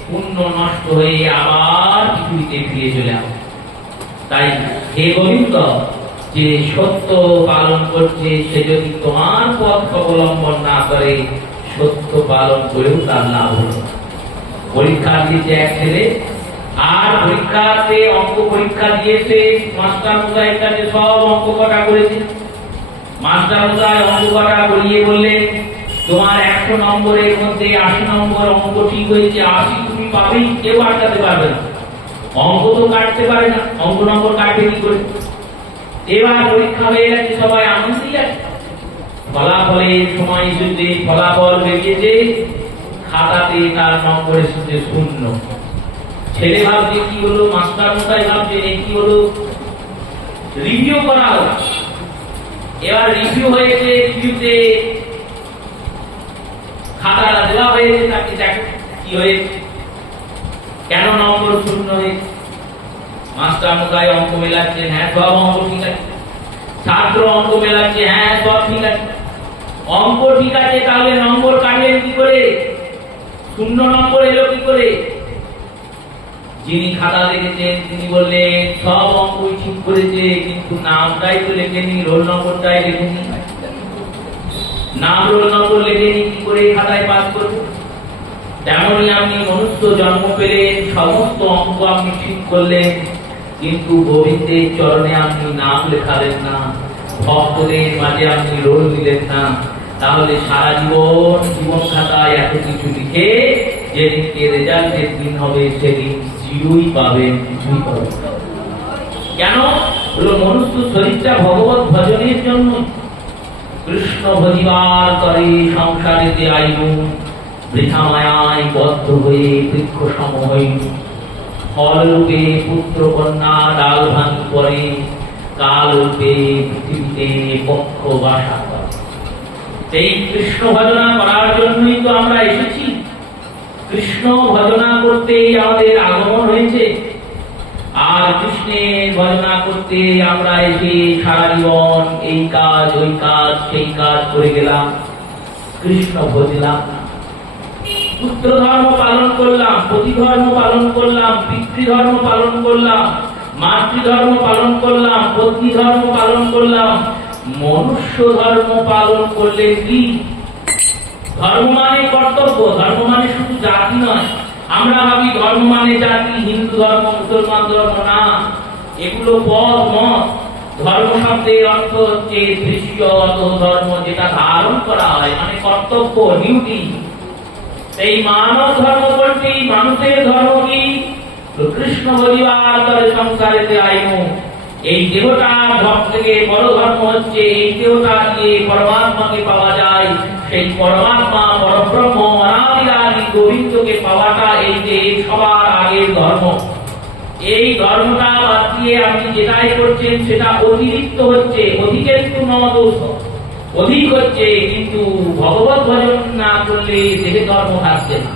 পুণ্য নষ্ট হয়ে আবার পৃথিবীতে ফিরে চলে আসে। তাই হে গোবিন্দ, যে সত্য পালন করছে সে যদি তোমার পথ অবলম্বন না করে, সত্য পালন করেও তার লাভ হলো না। পরীক্ষা দিয়েছে এক ছেলে, আর পরীক্ষাতে অঙ্ক পরীক্ষা দিয়েছে, মাস্টার মশাইয়ের কাছে সব অঙ্ক কটা করেছে। মাস্টার মশাই অঙ্ক কটা করিয়ে বললেন, তোমার 100 নম্বরের মধ্যে 80 নম্বর অঙ্ক ঠিক হয়েছে, 80 তুমি পাবেই, কেউ আটকাতে পারবে না। অঙ্ক তো কাটতে পারে না, অঙ্ক নম্বর কাটবে কি করে? এবার পরীক্ষা হয়ে গেছে, সবাই আনন্দেই আছে। ফলাফলের সময় এসেছে, ফলাফল বেরিয়েছে, খাতাতে তার নম্বর এসেছে 0। ছেলে ভাবছে কি হলো, মাস্টার মশাই ভাবছে কি হলো, রিভিউ করা হলো। এবার রিভিউ হয়েছে, রিভিউতে খাতাটা দেওয়া হয়েছে, তাকে দেখো কি হয়েছে, কেন নম্বর 0 হয়েছে। মাস্টার মশাই অঙ্ক মেলাচ্ছেন, হ্যাঁ সব অঙ্ক ঠিক আছে। ছাত্র অঙ্ক মেলাচ্ছে, হ্যাঁ সব ঠিক আছে। অঙ্ক ঠিক আছে, তাহলে নম্বর কাটলেন কি করে? 0 নম্বর এলো কি করে? যিনি খাতা দেখেছেন তিনি বললেন সব অঙ্কই ঠিক করেছে, কিন্তু নামটাই তো লেখেনি, রোল নম্বরটাই লেখেনি। নাম রোল নম্বর লেখেনি, কি করে খাতায় পাস করবে? তেমনই আপনি মনুষ্য জন্ম পেলেন, সমস্ত অঙ্ক আপনি ঠিক করলেন, কিন্তু গোবিন্দের চরণে আপনি নাম লেখালেন না, ভক্তদের মাঝে আপনি রোল দিলেন না। তাহলে সারা জীবন জীবন খাতায় এত কিছু লিখে যেদিনকে রেজাল্টের দিন হবে সেদিন জিরোই পাবেন, কিছুই পাবেন। কেন হলো? মনুষ্য শরীরটা ভগবত ভজনের জন্য। কৃষ্ণ ভজিবার তরে সংসারেতে আইনু, বৃথা মায়ায় বদ্ধ হয়ে বৃক্ষ সম হইল। ফলরূপে পুত্র কন্যা ডাল ভাঙি পরে, কালরূপে পৃথিবীতে পক্ষ বাসা করে। এই কৃষ্ণ ভজনা করার জন্যই তো আমরা এসেছি। কৃষ্ণ ভজনা করতেই আমাদের আগমন হয়েছে। আর কৃষ্ণের ভজনা করতে আমরা এসে সারা জীবন এই কাজ ওই কাজ সেই কাজ করে গেলাম, কৃষ্ণ ভজলাম না। পুত্র ধর্ম পালন করলাম, পতি ধর্ম পালন করলাম, পিতৃধর্ম পালন করলাম, মাতৃধর্ম পালন করলাম, পত্নী ধর্ম পালন করলাম, মনুষ্য ধর্ম পালন করলে কি? ধর্ম মানে কর্তব্য, ধর্ম মানে শুধু জাতি নয়। আমরা ভাবি ধর্ম মানে জাতি, হিন্দু ধর্ম, মুসলমান ধর্ম, না, এগুলো পদ মত। ধর্ম শব্দের অর্থ হচ্ছে দৃশ্যগত ধর্ম, যেটা ধারণ করা হয়, মানে কর্তব্য, ডিউটি। এই মানব ধর্ম বলতে মানুষের ধর্ম কি? কৃষ্ণ বলিবার তরে সংসারেতে আইনু। এই দেহটা সব থেকে বড় ধর্ম হচ্ছে এই দেহটা দিয়ে পরমাত্মাকে পাওয়া যায়। সেই পরমাত্মা পরব্রহ্ম অনাদিরাদি গোবিন্দকে পাওয়াটা এই যে সবার আগের ধর্ম। এই ধর্মটা বাদ দিয়ে আপনি যেটাই করছেন সেটা অতিরিক্ত হচ্ছে, অধিকেন্তু ন দোষ, অধিক হচ্ছে, কিন্তু ভগবত ভজন না করলে দেহে ধর্ম থাকছে না,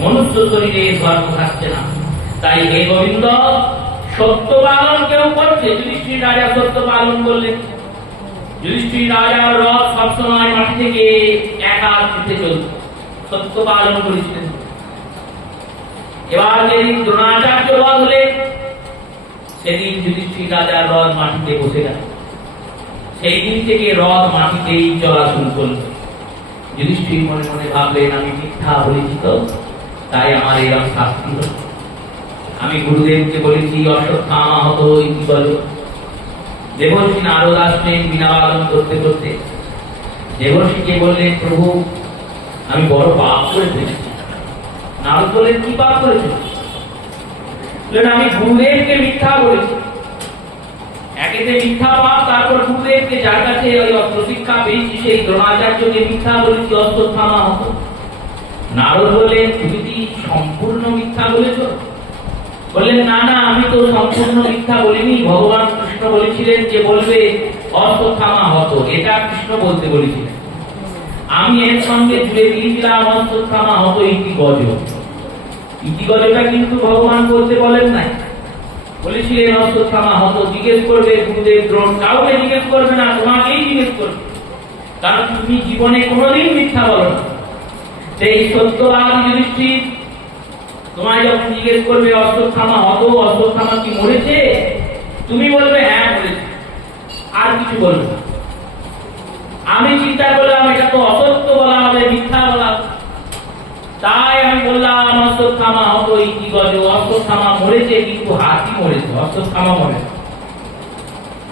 মনুষ্য শরীরে ধর্ম থাকছে না। তাই হে গোবিন্দ, সত্য পালন কেউ করছে। যুধিষ্ঠির রাজা সত্য পালন করলেন। যুধিষ্ঠির রাজার রথ সবসময় মাটি থেকে একা ছুটে চলত, সত্য পালন করেছিলেন। এবার যেদিন দ্রোণাচার্য বধ হলেন, সেদিন যুধিষ্ঠির রাজার রথ মাটিতে বসে গেল। সেই দিন থেকে রথ মাটিতেই চলা শুরু করল। যুধিষ্ঠির মনে মনে ভাবলেন, আমি মিথ্যা বলেছি তো, তাই আমার এরকম শাস্তি হল। আমি গুরুদেবকে বলেছি অশ্বত্থামা হত ইতি বলো। দেবর্ষি নারদ আসলেন বীণা বাদন করতে করতে। দেবর্ষিকে বললেন, প্রভু আমি বড় পাপ করে ফেলেছি। নারদ বললেন, কি পাপ করেছিল? আমি গুরুদেবকে মিথ্যা বলেছি। একেতে মিথ্যা পাপ, তারপর গুরুদেবকে যার কাছে ওই প্রশিক্ষা পেয়েছি সেই দ্রোণাচার্যকে মিথ্যা বলেছি, অশ্বত্থামা হত। নারদ বললেন, তুমি কি সম্পূর্ণ মিথ্যা বলেছ? বললেন, না না, আমি তো সম্পূর্ণ মিথ্যা বলিনি। ভগবান কৃষ্ণ বলেছিলেন যে বলবে অশ্বত্থামা হত, এটা কৃষ্ণ বলতে বলেছিলেন। আমি এর সঙ্গে জুড়ে দিয়েছিলাম অশ্বত্থামা হত ইতি গজ। ইতি গজটা কিন্তু ভগবান বলতে বলেন নাই, বলেছিলেন অশ্বত্থামা হত। জিজ্ঞেস করবে গুরুদেব দ্রোণ, কাউকে জিজ্ঞেস করবে না, তোমাকেই জিজ্ঞেস করবে, কারণ তুমি জীবনে কোনোদিন মিথ্যা বলো না। সেই সত্যবাদী যুধিষ্ঠির তোমায় যখন জিজ্ঞেস করবে অশ্বত্থামা হত, অশ্বত্থামা কি মরেছে, তুমি বলবে হ্যাঁ মরেছে, আর কিছু বলবে না। আমি চিন্তা করলাম এটা তো অসত্য বলা হবে, মিথ্যা বলা হবে, তাই আমি বললাম অশ্বত্থামা হত ইতি গজ। অশ্বত্থামা মরেছে, কিন্তু হাতি মরেছে, অশ্বত্থামা মরেছে।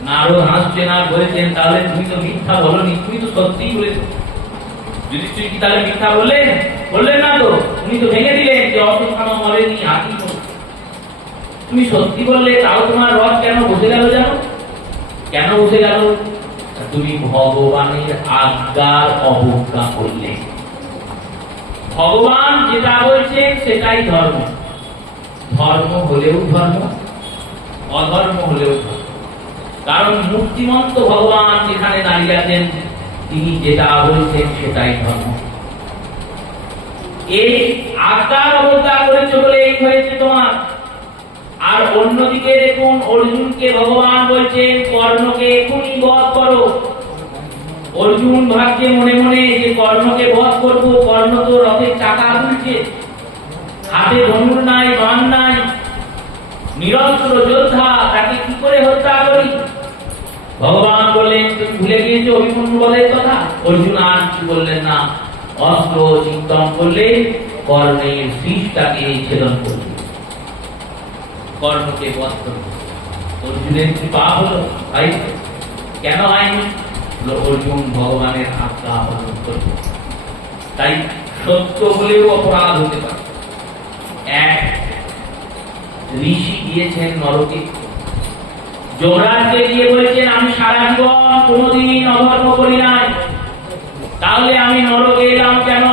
নারদ হাসছেন আর বলেছেন, তাহলে তুমি তো মিথ্যা বলনি, তুমি তো সত্যিই বলেছ। যুধিষ্ঠির কি তাহলে মিথ্যা বললেন? বললেন না তো, উনি তো ভেঙে দিলেন যে অশ্বত্থামা মরেনি, হাতি মরেছে। তুমি সত্যি বললে, তাও তোমার রথ কেন বসে গেল জানো? কেন বসে গেল? তুমি ভগবানের আজ্ঞার অবজ্ঞা করলে। ভগবান যেটা বলছেন সেটাই ধর্ম। ধর্ম হলেও ধর্ম, অধর্ম হলেও ধর্ম। কারণ মূর্তিমন্ত ভগবান যেখানে দাঁড়িয়ে আছেন, তিনি যেটা বলছেন সেটাই ধর্ম। এই আজ্ঞার অবজ্ঞা করেছে বলে এই হয়েছে তোমার। আর অন্যদিকে দেখুন, অর্জুনকে ভগবান বলছেন কর্ণকে এখনই বধ করো। অর্জুন ভাবছে মনে মনে যে কর্ণকে বধ করবো, কর্ণ তো রথের চাকা দুলছে, হাতে ধনুর নাই, বাণ নাই, নিরস্ত্র যোদ্ধা, তাকে কি করে হত্যা করি? ভগবান বললেন, তুমি ভুলে গিয়েছো অভিমন্যু বধের কথা। অর্জুন আর কিছু বললেন না, অস্ত্র চিন্তন করলে কর্ণের শীষটাকে ছেদন করলেন, কর্ণকে বধ করলেন। অর্জুনের কি পাপ হলো? ভাই কেন হয়নি? অর্জুন ভগবানের আজ্ঞা পালন করল। তাই সত্য হলেও অপরাধ হতে পারে। এক ঋষি গিয়েছেন নরকে, যমরাজকে গিয়ে বলেছেন, আমি সারা জীবন কোনোদিন অধর্ম করি নাই, তাহলে আমি নরকে এলাম কেন?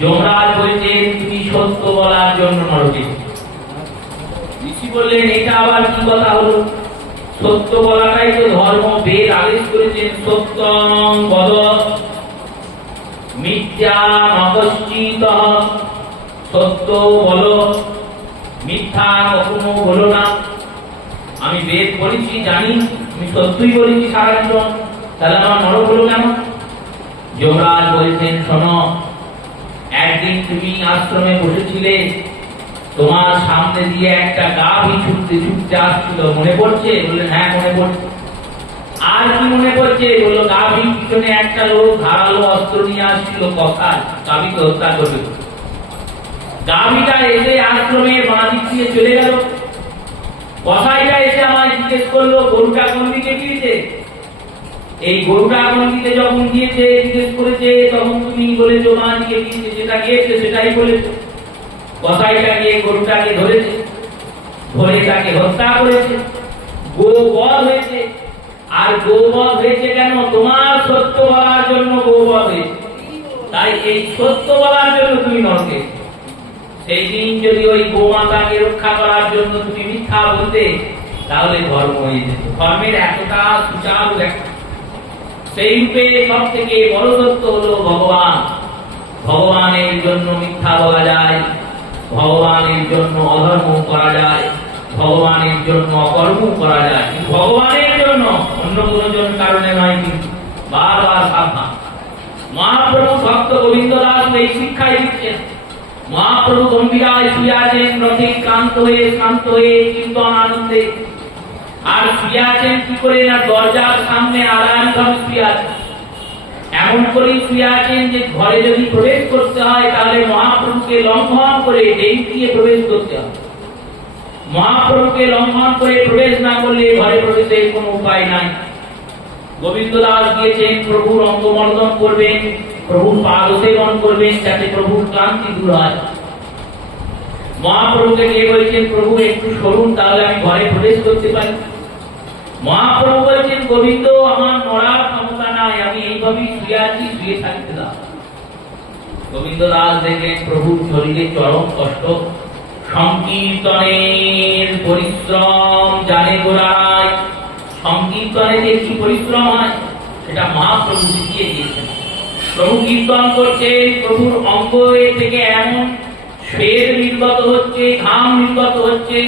যমরাজ বলছেন, তুমি সত্য বলার জন্য নরকে। ঋষি বললেন, এটা আবার কি কথা হলো? সত্য বলাটাই তো ধর্ম। বেদ আদেশ করেছেন সত্যং বদ মিথ্যা নকশ্চিতঃ। সত্য বলো, মিথ্যা কখনো বলো না। আমি বেদ পড়েছি, জানি, আমি সত্যই বলেছি সারা জীবন, তাহলে আমার নরক হলো কেন? যমরাজ বলছেন, শোনো, একদিন একদিন তুমি আশ্রমে বসেছিলে, তোমার সামনে দিয়ে একটা গাভী ছুটতে ছুটতে আসছিল, মনে পড়ছে? বললেন হ্যাঁ মনে পড়ছে। আর কি মনে পড়ছে? বললো গাভীর পিছনে একটা লোক ধারালো অস্ত্র নিয়ে আসছিল, কথায় গাভীকে হত্যা করবে। গাভীটা এসে আশ্রমের বাঁ দিক দিয়ে চলে গেল। কসাইটা এসে আমায় জিজ্ঞেস করলো গরুটা কোন দিকে গিয়েছে। এই গরুটা কোন দিকে যখন গিয়েছে জিজ্ঞেস করেছে, তখন তুমি বলেছো বাঁ দিকে গিয়েছে, যেটা গিয়েছে সেটাই বলেছো। কসাইটা গিয়ে গরুটাকে ধরেছে, ধরে তাকে হত্যা করেছে, গোবধ হয়েছে। আর গোবধ হয়েছে কেন? তোমার সত্য বলার জন্য গোবধ হয়েছে। তাই এই সত্য বলার জন্য তুমি নরকে। সেই দিন যদি ওই গোমাতাকে রক্ষা করার জন্য তুমি মিথ্যা বলতে, তাহলে ধর্ম হয়ে যেত। ধর্মের এতটা সুচারু দেখা। সেই রূপে সব থেকে বড় সত্য হলো ভগবান। ভগবানের জন্য মিথ্যা বলা যায়, ভগবানের জন্য অধর্ম করা যায়, ভগবানের জন্য অকর্ম করা যায়, কিন্তু ভগবানের জন্য অন্য কোনো কারণে নয়। কিন্তু বারবার সাবধান। মহাপ্রভু ভক্ত গোবিন্দ দাস এই শিক্ষাই দিচ্ছেন। মহাপ্রভু গম্ভীরায় শুয়ে আছেন, রথে ক্লান্ত হয়ে শান্ত হয়ে কীর্তন আনন্দে। আর শুয়ে আছেন কি করে? না দরজার সামনে আড়াআড়ি ভাবে শুয়ে আছেন। এমন করেই শুয়ে আছেন যে ঘরে যদি প্রবেশ করতে হয় তাহলে মহাপ্রভুকে লঙ্ঘন করে ডেক দিয়ে প্রবেশ করতে হবে। মহাপ্রভুকে লঙ্ঘন করে প্রবেশ না করলে ঘরে প্রবেশের কোনো উপায় নাই। গোবিন্দ দাস গিয়েছেন প্রভুর অঙ্গমর্দন করবেন, প্রভুর পাদ সেবন করবেন, যাতে প্রভুর ক্লান্তি দূর হয়। মহাপ্রভুকে গিয়ে বলছেন প্রভু একটু সরুন, তাহলে আমি ঘরে প্রবেশ করতে পারি। মহাপ্রভু বলছেন গোবিন্দ আমার নড়ার ক্ষমতা নাই, আমি এইভাবেই শুয়ে আছি, শুয়ে থাকতে দাও। গোবিন্দ দাস দেখলেন প্রভুর শরীরে চরম কষ্ট। সংকীর্তনের পরিশ্রম জানে গোড়ায়। সংকীর্তনে যে কি পরিশ্রম হয় সেটা মহাপ্রভু শিখিয়ে দিয়েছেন। প্রভু কীর্তন করছেন, প্রভুর অঙ্গ থেকে এমন স্বেদ নির্গত হচ্ছে, ঘাম নির্গত হচ্ছে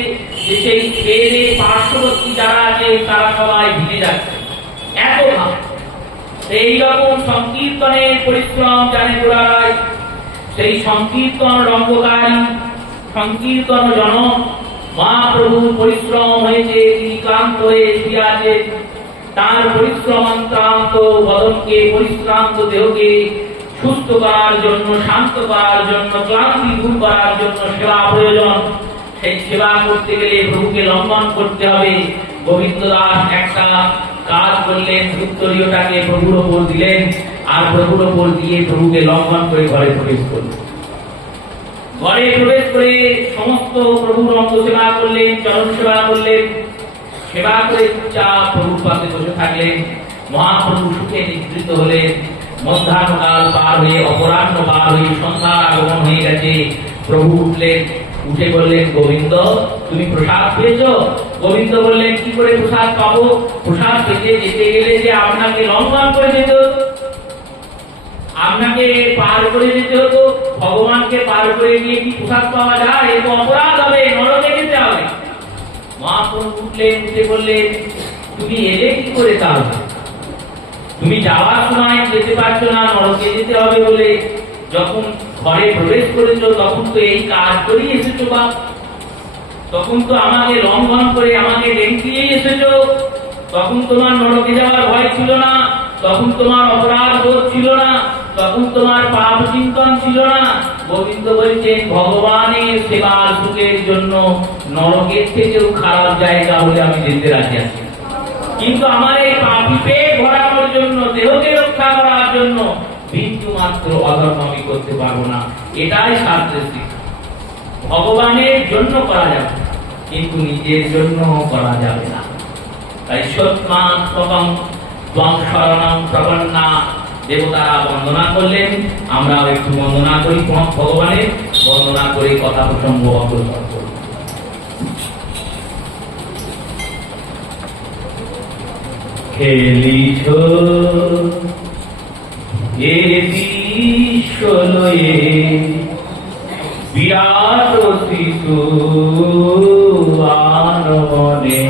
যে সেই স্বেদে পার্শ্ববর্তী যারা আছে তারা সবাই ভিজে যাচ্ছে, এত ঘাম। এইরকম সংকীর্তনের পরিশ্রম জানে গোড়ায়। সেই সংকীর্তন রঙ্গকারী, সংকীর্তন জনক মহাপ্রভুর পরিশ্রম হয়েছে, তিনি ক্লান্ত হয়ে শুয়ে আছেন। তার পরিশ্রমাক্রান্ত বদনকে, পরিশ্রান্ত দেহকে সুস্থ করার জন্য, শান্ত করার জন্য, ক্লান্তি দূর করার জন্য সেবা প্রয়োজন। সেই সেবা করতে গেলে প্রভুকে লঙ্ঘন করতে হবে। গোবিন্দ দাস একটা কাজ করলেন, উত্তরীয়টাকে প্রভুর ওপর দিলেন, আর প্রভুর ওপর দিয়ে প্রভুকে লঙ্ঘন করে ঘরে প্রবেশ করলেন। ঘরে প্রবেশ করে সমস্ত প্রভুর অঙ্গ সেবা করলেন, চরণ সেবা করলেন। সেবা করে চুপচাপ প্রভুর পাশে বসে থাকলেন। মহাপ্রভু সুখে নিদ্রিত হলেন। মধ্যাহ্নকাল পার হয়ে, অপরাহ্ন পার হয়ে সন্ধ্যার আগমন হয়ে গেছে। প্রভু উঠলেন, উঠে বললেন গোবিন্দ তুমি প্রসাদ পেয়েছ? গোবিন্দ বললেন কি করে প্রসাদ পাবো? প্রসাদ পেতে যেতে গেলে যে আপনাকে লঙ্ঘন করে যেতে হতো, আপনাকে পার করে যেতে হতো। ভগবানকে পার করে গিয়ে কি প্রসাদ পাওয়া যায়? এ তো অপরাধ হবে, নরকে যেতে হবে। মহাপ্রভু উঠলেন, উঠে বললেন তুমি এলে কি করে? তাহলে তুমি যাওয়ার সময় যেতে পারছো না, নরকে যেতে হবে বলে যখন ঘরে প্রবেশ করেছো তখন তো এই কাজ করেই এসেছো বা তখন তো আমাকে লঙ্ঘন করে আমাকে ডেঙ্কিয়েই এসেছো। তখন তোমার নরকে যাওয়ার ভয় ছিল না, তখন তোমার অপরাধ বোধ ছিল না, তখন তোমার পাপ চিন্তন ছিল না। গোবিন্দ বলছেন ভগবানের সেবার সুখের জন্য নরকের থেকেও খারাপ জায়গা হলে আমি যেতে রাজি আছি, কিন্তু আমার এই পাপী পেট ভরানোর জন্য, দেহকে রক্ষা করার জন্য বিন্দু মাত্র অধর্ম আমি করতে পারবো না। এটাই শাস্ত্রের শিক্ষা। ভগবানের জন্য করা যাবে কিন্তু নিজের জন্য করা যাবে না। তাই সৎমাত্মকং ত্বং শরণং প্রপন্না দেবতারা বন্দনা করলেন, আমরা একটু বন্দনা করি। ভগবানের বন্দনা করে কথা প্রসঙ্গ অগ্রসর করব। খেলিছ এ বিশ্বলয়ে বিরাট শিশু আনমনে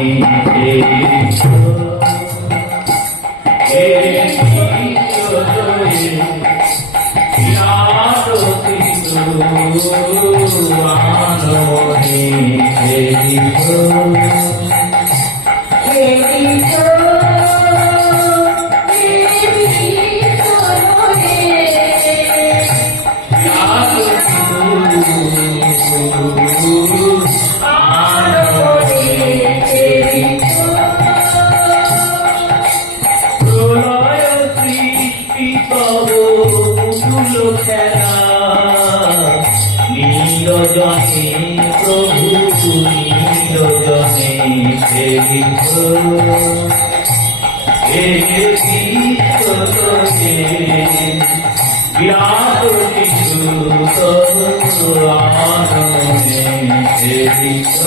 বিরাট শিশু নীরজনে প্রভু নীরজনে সেবিত হে বিশ্বজনে বিরাট শিশু আননে সেবিত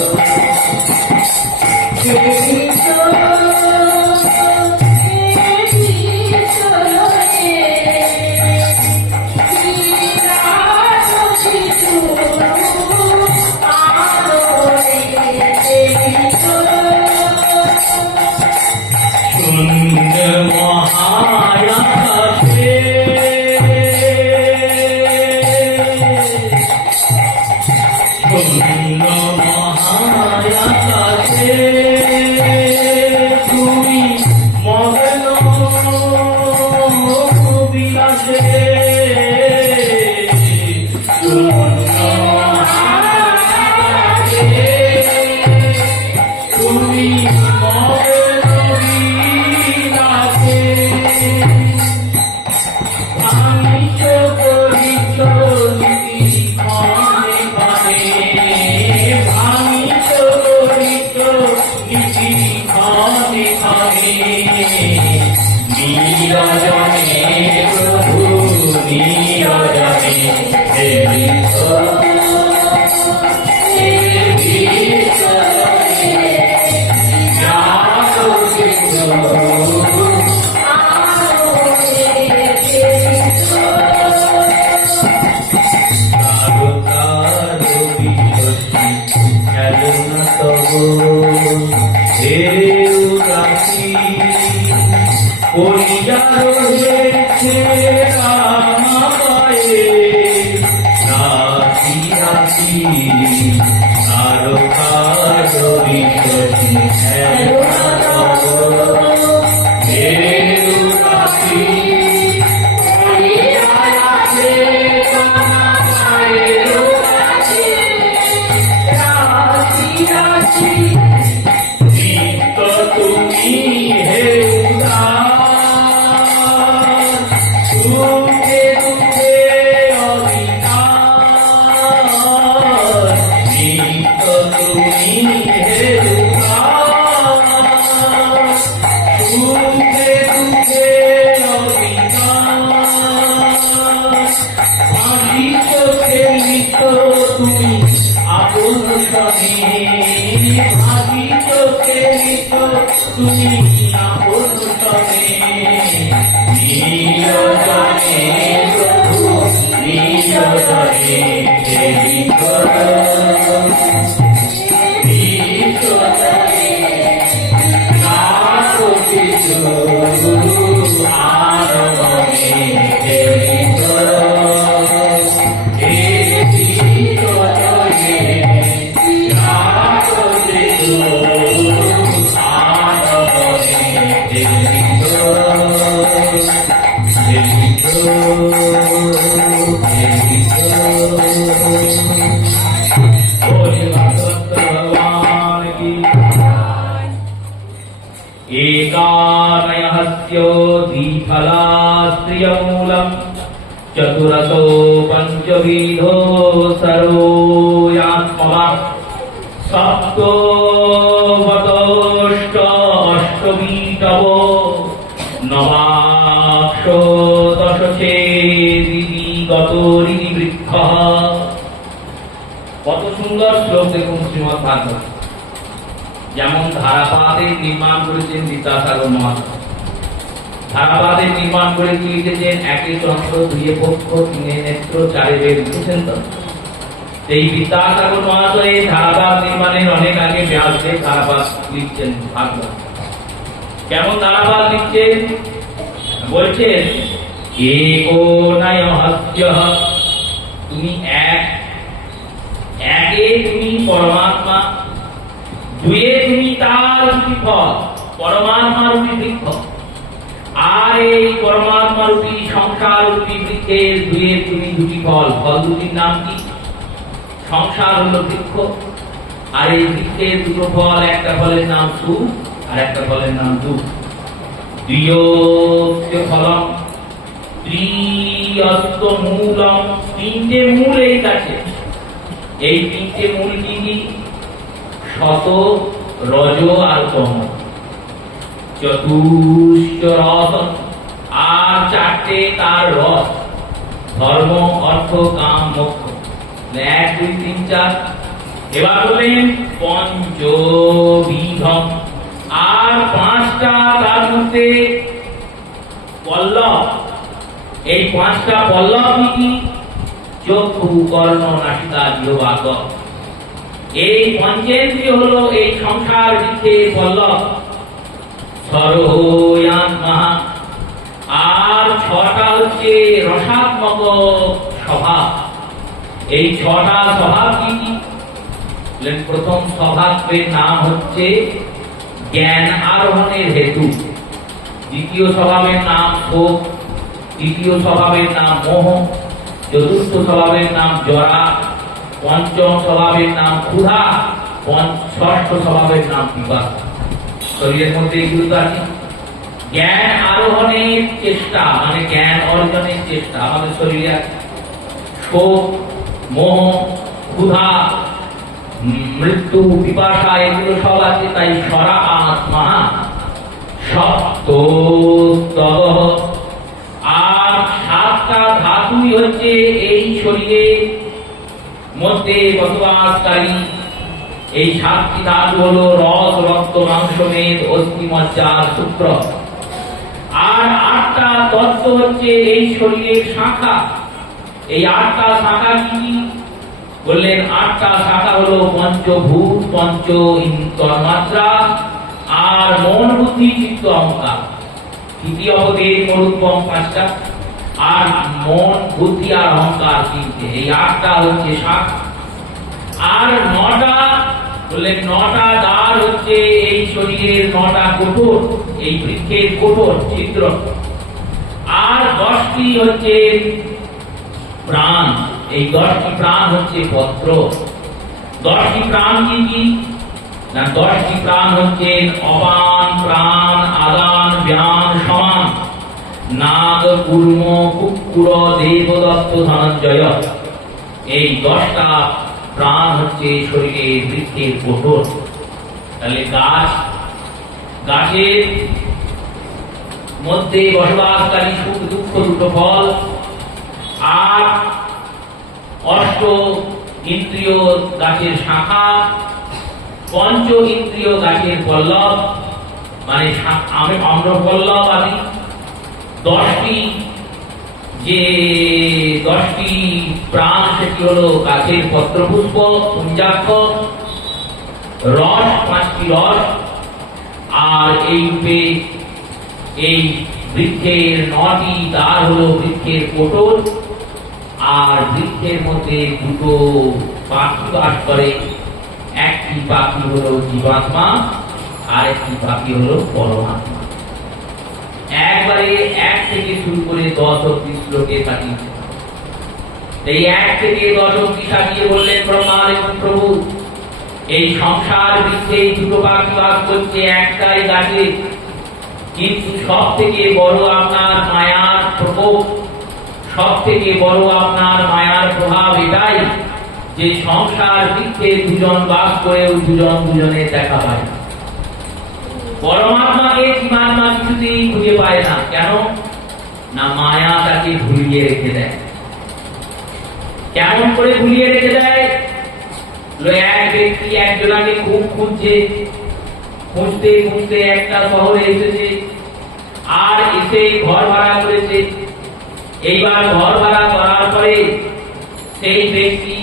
चतुरसो पंचविधो सर्वोयात्मा सप्तो वतोष्टमीतव नवाक्षो दशचेदिति गतोरिति বৃক্ষः। কত সুন্দর শ্লোক দেখুন শ্রীমদ্ ভাগবত। যেমন ধারাপাতের নির্মাণ করেছেন বিদ্যাসাগর মহাশয়। ধারাবাদের নির্মাণ করে কি লিখেছেন? একে চন্দ্র, দুইয়ে পক্ষ, তিনে নেত্র, চারে বেদ লিখেছেন। তো এই বিদ্যাসাগর মহাশয় ধারাবাদ নির্মাণের অনেক আগে ব্যাসদেব ধারাবাদ লিখছেন ভাগবত। কেমন ধারাবাদ লিখছেন? বলছেন एको नयहस्यः, তুমি এক, একে তুমি পরমাত্মা, দুয়ে তুমি তার ফল। পরমাত্মা রূপী বৃক্ষ, আর এই পরমাত্মা রূপী সংসার রূপী বৃক্ষের দুটি ফল। ফল দুটির নাম কি? সংসার হলো বৃক্ষ, আর এই বৃক্ষের দুটো ফল, একটা ফলের নাম সুখ আর একটা ফলের নাম দুঃখ। দ্বিতীয় ফলম ত্রিয়স্ত মূলম, তিনটে মূল এই গাছে। এই তিনটে মূল কি কি? শত, রজ আর তম। চতুষ্ঠ রস, আর চারটে তার রস। ধর্ম, অর্থ, কাম, মোক্ষ। 1 2 3 4। এবার বললেন পঞ্চবিধম, আর 5টা তার মধ্যে পল্লব। এই 5টা পল্লব কি? চক্ষু, কর্ণ, নাসিকা, জিহ্বা, ত্বক। এই পঞ্চেন্দ্রিয় হলো এই সংসার বৃক্ষের পল্লব। সরোয়াত্মা, আর 6টা হচ্ছে রসাত্মক স্বভাব। এই 6টা স্বভাব কি কি? প্রথম স্বভাবের নাম হচ্ছে জ্ঞান আরোহণের হেতু। দ্বিতীয় স্বভাবের নাম শোক। তৃতীয় স্বভাবের নাম মোহ। চতুর্থ স্বভাবের নাম জরা। পঞ্চম স্বভাবের নাম ক্ষুধা। ষষ্ঠ স্বভাবের নাম পিপাসা। শরীরের মধ্যে এগুলো তো আছে। জ্ঞান আরোহণের চেষ্টা মানে জ্ঞান অর্জনের চেষ্টা আমাদের শরীরে আছে। শোক, মোহ, ক্ষুধা, মৃত্যু, পিপাসা এগুলো সব আছে। তাই সরা আত্মা সপ্ত, আর 7টা ধাতুই হচ্ছে এই শরীরের মধ্যে বসবাসকারী। এই 7টি ধাতু হলো রস, রক্ত, মাংস, মেদ, অস্থি, মজ্জা, শুক্র। আর 8টা তত্ত্ব হচ্ছে এই শরীরের শাখা। এই 8টা শাখা কি? বললেন 8টা শাখা হলো পঞ্চভূত, পঞ্চ তন্মাত্রা, আর মন, বুদ্ধি, চিত্ত, অহংকার। তৃতীয় পদের মরুত্বম 5টা, আর মন, বুদ্ধি আর অহংকার 3টে। এই 8টা হচ্ছে শাখা। আর 9টা বললেন 9টা দ্বার হচ্ছে এই শরীরের 9টা কোটর, এই বৃক্ষের কোটর ছিদ্র। আর 10টি হচ্ছে প্রাণ। এই 10টি প্রাণ হচ্ছে পত্র। 10টি প্রাণ কি কি? না 10টি প্রাণ হচ্ছে অপান প্রাণ, আদান, ব্যান, সমান, নাগ, কুর্ম, কুক্কুর, দেবদত্ত, ধনঞ্জয়। এই 10টা প্রাণ হচ্ছে শরীরের বৃক্ষের কোটর। তাহলে গাছের মধ্যে বসবাসকারী সুখ দুঃখ দুটো ফল, আর 8 ইন্দ্রিয় গাছের শাখা, পঞ্চ ইন্দ্রিয় গাছের পল্লব মানে আমি অম্রপল্লব আদি। 10টি প্রাণ সেটি হলো গাছের পত্রপুষ্প, পুঞ্জাক্ষ, রস 5টি রস। আর এই রূপে এই বৃক্ষের 9টি দ্বার হলো বৃক্ষের কোটর। আর বৃক্ষের মধ্যে 2টো পাখি বাস করে। একটি পাখি হলো জীবাত্মা, আর একটি পাখি হলো পরমাত্মা। একবারে 1 থেকে শুরু করে 10 অবধি শ্লোকে সাজিয়েছে। এই 1 থেকে 10 অবধি সাজিয়ে বললেন ব্রহ্মা এবং প্রভু, এই সংসার বৃক্ষে 2টো পাখি বাস করছে একটাই গাছে, কিন্তু সব থেকে বড় আপনার মায়ার প্রকোপ, সব থেকে বড় আপনার মায়ার প্রভাব এটাই যে সংসার বৃক্ষে 2জন বাস করেও 2জন দুজনের দেখা পায়। পরমাত্মাকে জীবাত্মা কিছুতেই খুঁজে পায় না। কেন? না মায়া তাকে ভুলিয়ে রেখে দেয়। কেমন করে ভুলিয়ে রেখে দেয়? এক ব্যক্তি একজনকে খুব খুঁজছে, খুঁজতে খুঁজতে একটা শহরে এসেছে, আর এসে ঘর ভাড়া করেছে। এইবার ঘর ভাড়া করার পরে সেই ব্যক্তি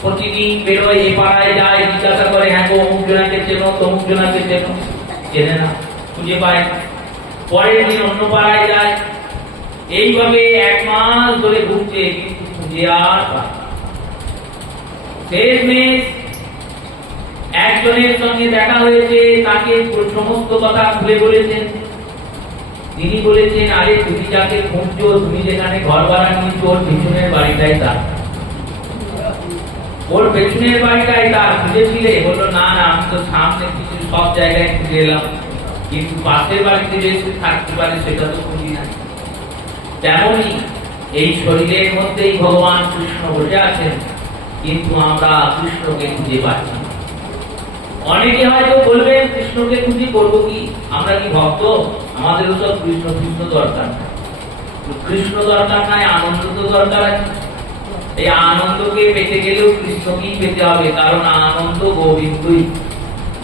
প্রতিদিন বেরোয়, এ পাড়ায় যায়, জিজ্ঞাসা করে হ্যাঁ গো অমুক জনাকে চেনো, তমুক জনাকে চেনো, চেনে না, খুঁজে পায়। পরের দিন অন্য পাড়ায় যায়। এইভাবে 1 মাস ধরে ঘুরছে, কিন্তু খুঁজে আর পায়। শেষমেশ একজনের সঙ্গে দেখা হয়েছে, তাকে সমস্ত কথা খুলে বলেছেন। তিনি বলেছেন, আরে তুমি যাকে খুঁজছো, তুমি যেখানে ঘর ভাড়া নিয়েছো, ওর পেছনের বাড়িটাই তার, ওর পেছনের বাড়িটাই তার। খুঁজেছিলে? বললো না না, আমি তো সামনে কিছু সব জায়গায় খুঁজে এলাম, কিন্তু পাশের বাড়িতে যে থাকতে পারে সেটা তো খুঁজি না। তেমনই এই শরীরের মধ্যেই ভগবান কৃষ্ণ বসে আছেন, কিন্তু আমরা কৃষ্ণকে খুঁজে পাচ্ছি না। অনেকে হয়তো বলবেন, কৃষ্ণকে খুঁজে করবো কি? আমরা কি ভক্ত? আমাদের সব কৃষ্ণ কৃষ্ণ দরকার নাই। কৃষ্ণ দরকার নাই, আনন্দ তো দরকার আছে। এই আনন্দকে পেতে গেলেও কৃষ্ণকেই পেতে হবে, কারণ আনন্দ গোবিন্দই।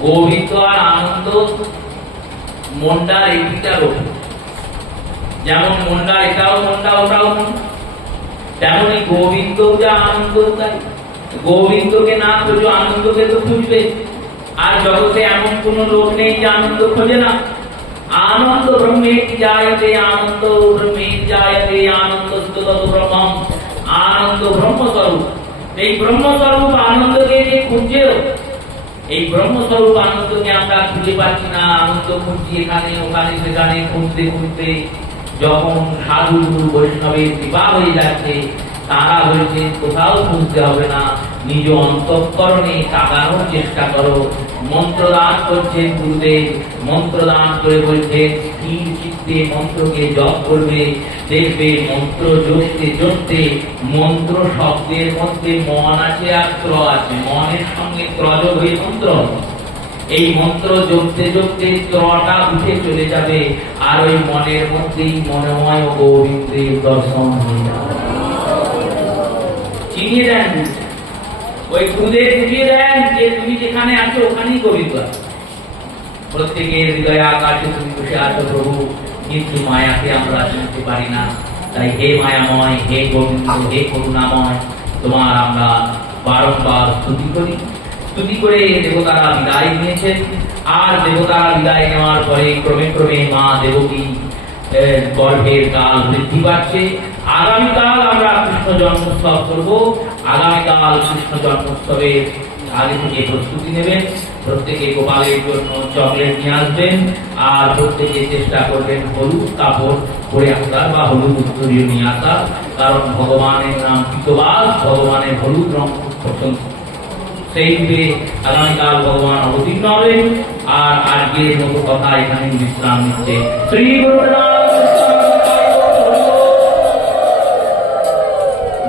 গোবিন্দ আর আনন্দ মনটার এইটা রোগ। যেমন মনটা এটাও মনটা, ওটাও মন, তেমনই গোবিন্দ যা আনন্দ তাই। গোবিন্দকে না খুঁজো, আনন্দকে তো খুঁজবে। আর জগতে এমন কোন লোক নেই যে আনন্দ খোঁজে না। আনন্দ ব্রহ্মে জায়তে, আনন্দ ব্রহ্মে জায়তে, আনন্দ ব্রহ্মম। আনন্দ ব্রহ্মস্বরূপ। এই ব্রহ্মস্বরূপ আনন্দকে যে খুঁজছেও, এই ব্রহ্মস্বরূপ আনন্দকে আমরা খুঁজে পাচ্ছি না। আনন্দ খুঁজছি এখানে ওখানে সেখানে, খুঁজতে খুঁজতে যখন সাধু গুরু বৈষ্ণবের কৃপা হয়ে যাচ্ছে, তারা বলছে কোথাও খুঁজতে হবে না, নিজ অন্তঃকরণে তাকানোর চেষ্টা করো। মন্ত্রদান করছেন গুরুদেব, মন্ত্রদান করে বলছেন স্থির চিত্তে মন্ত্রকে জপ করবে। দেখবে মন্ত্র জপতে জপতে মন্ত্র শব্দের মধ্যে মন আছে আর ত্র আছে, মনের সঙ্গে ত্রযোগ হয়ে মন্ত্র। এই মন্ত্র জপতে জপতে ত্রটা উঠে চলে যাবে, আর ওই মনের মধ্যেই মনোময় গোবিন্দের দর্শন হয়ে যাবে। চিনিয়ে দেন, ওই গুরুদেব বুঝিয়ে দেন যে তুমি যেখানে আছো ওখানেই গোবিন্দ আছে। প্রত্যেকের হৃদয়ে আকাশে তুমি বসে আছো প্রভু, কিন্তু মায়াকে আমরা চিনতে পারি না। তাই হে মায়াময়, হে গোবিন্দ, হে করুণাময়, তোমার আমরা বারংবার স্তুতি করি। স্তুতি করে দেবতারা বিদায় নিয়েছেন, আর দেবতারা বিদায় নেওয়ার পরে ক্রমে ক্রমে মা দেবকী গর্ভের কাল বৃদ্ধি পাচ্ছে। আগামীকাল আমরা কৃষ্ণ জন্মোৎসব করবো। আগামীকাল কৃষ্ণ জন্মোৎসবের আগে থেকে প্রস্তুতি নেবেন। প্রত্যেকে গোপালের জন্য চকলেট নিয়ে আসবেন, আর প্রত্যেকে চেষ্টা করবেন হলুদ কাপড় পরে আসার বা হলুদ উত্তরীয় নিয়ে আসার, কারণ ভগবানের নাম পিতবাস, ভগবানের হলুদ রং খুব পছন্দ। সেই রূপে আগামীকাল ভগবান অবতীর্ণ হবেন। আর আজকের মতো কথা এখানে বিশ্রাম নিচ্ছে। শ্রী গুরু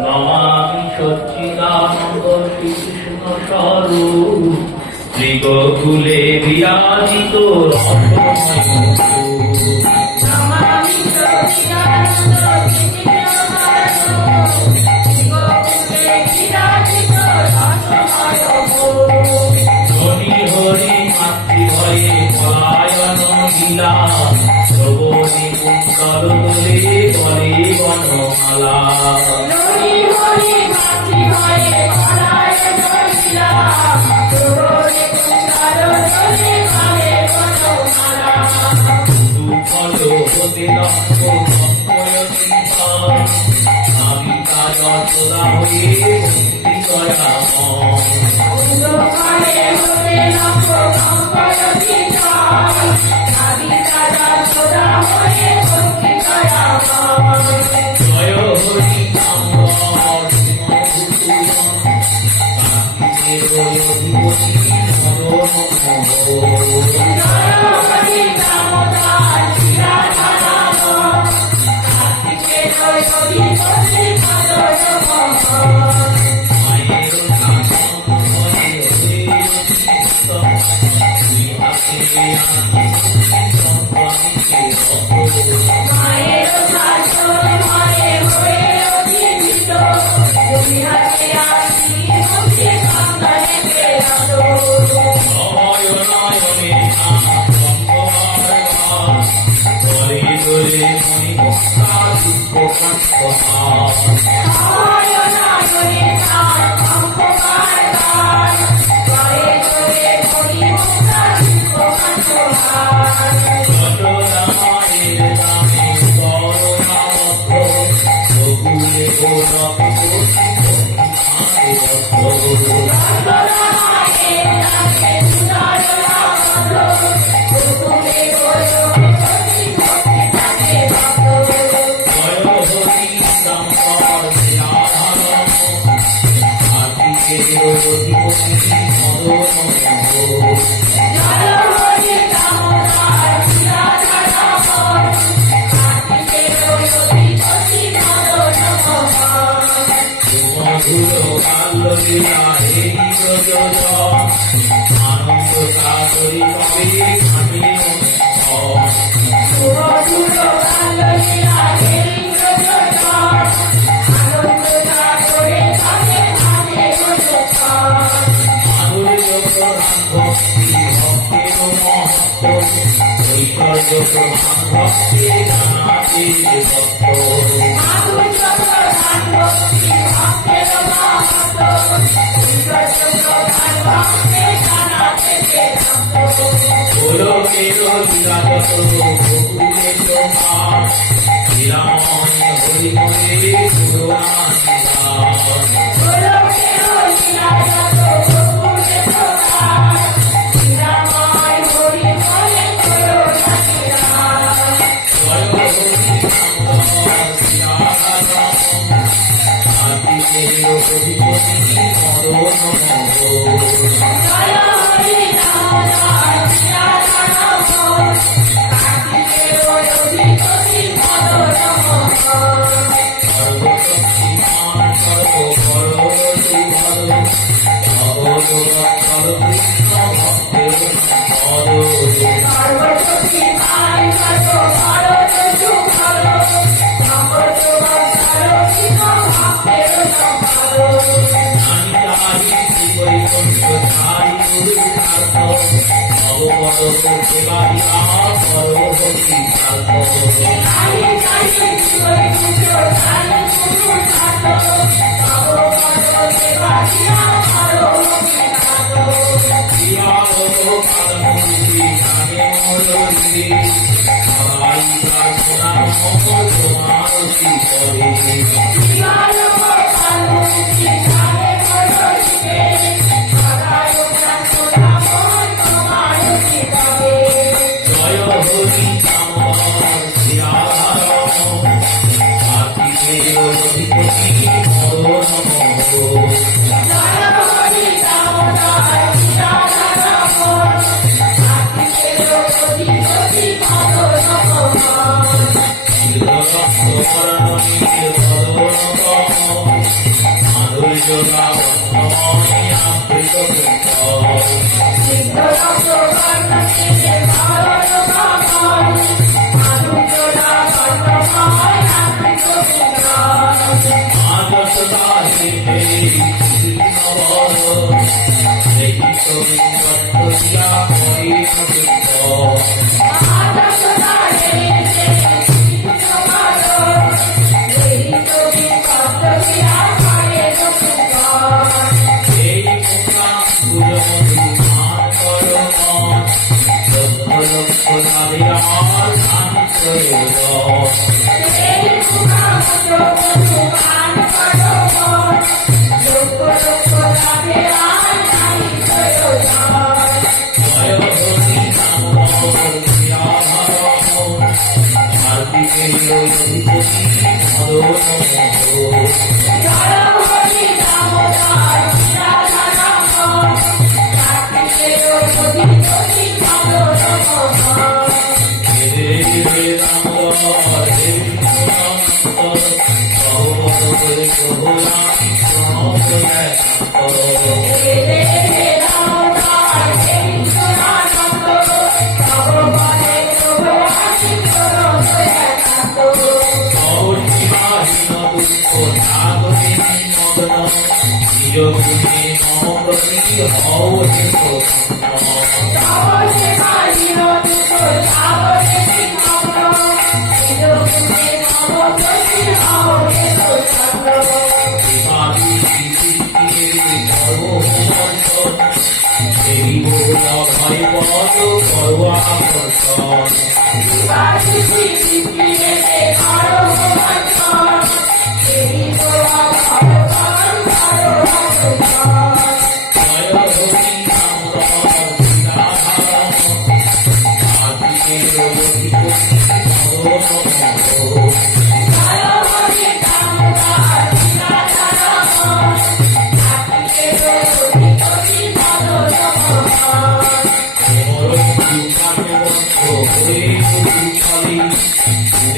নমামি সচ্চিদানন্দ শ্রীকৃষ্ণ স্বরূপ, শ্রী গোকুলে বিরাজিত হরি হরি মাতৃভয়ে পলায়ন গিলা, শ্রবণী কুন্তল তোলে বলে বনমালা। Oh, লীলা হে ব্রজজন আনন্দ সাগরী কবে ঘাটে ঐশ্বর্য প্রধান ভক্তি জানাতে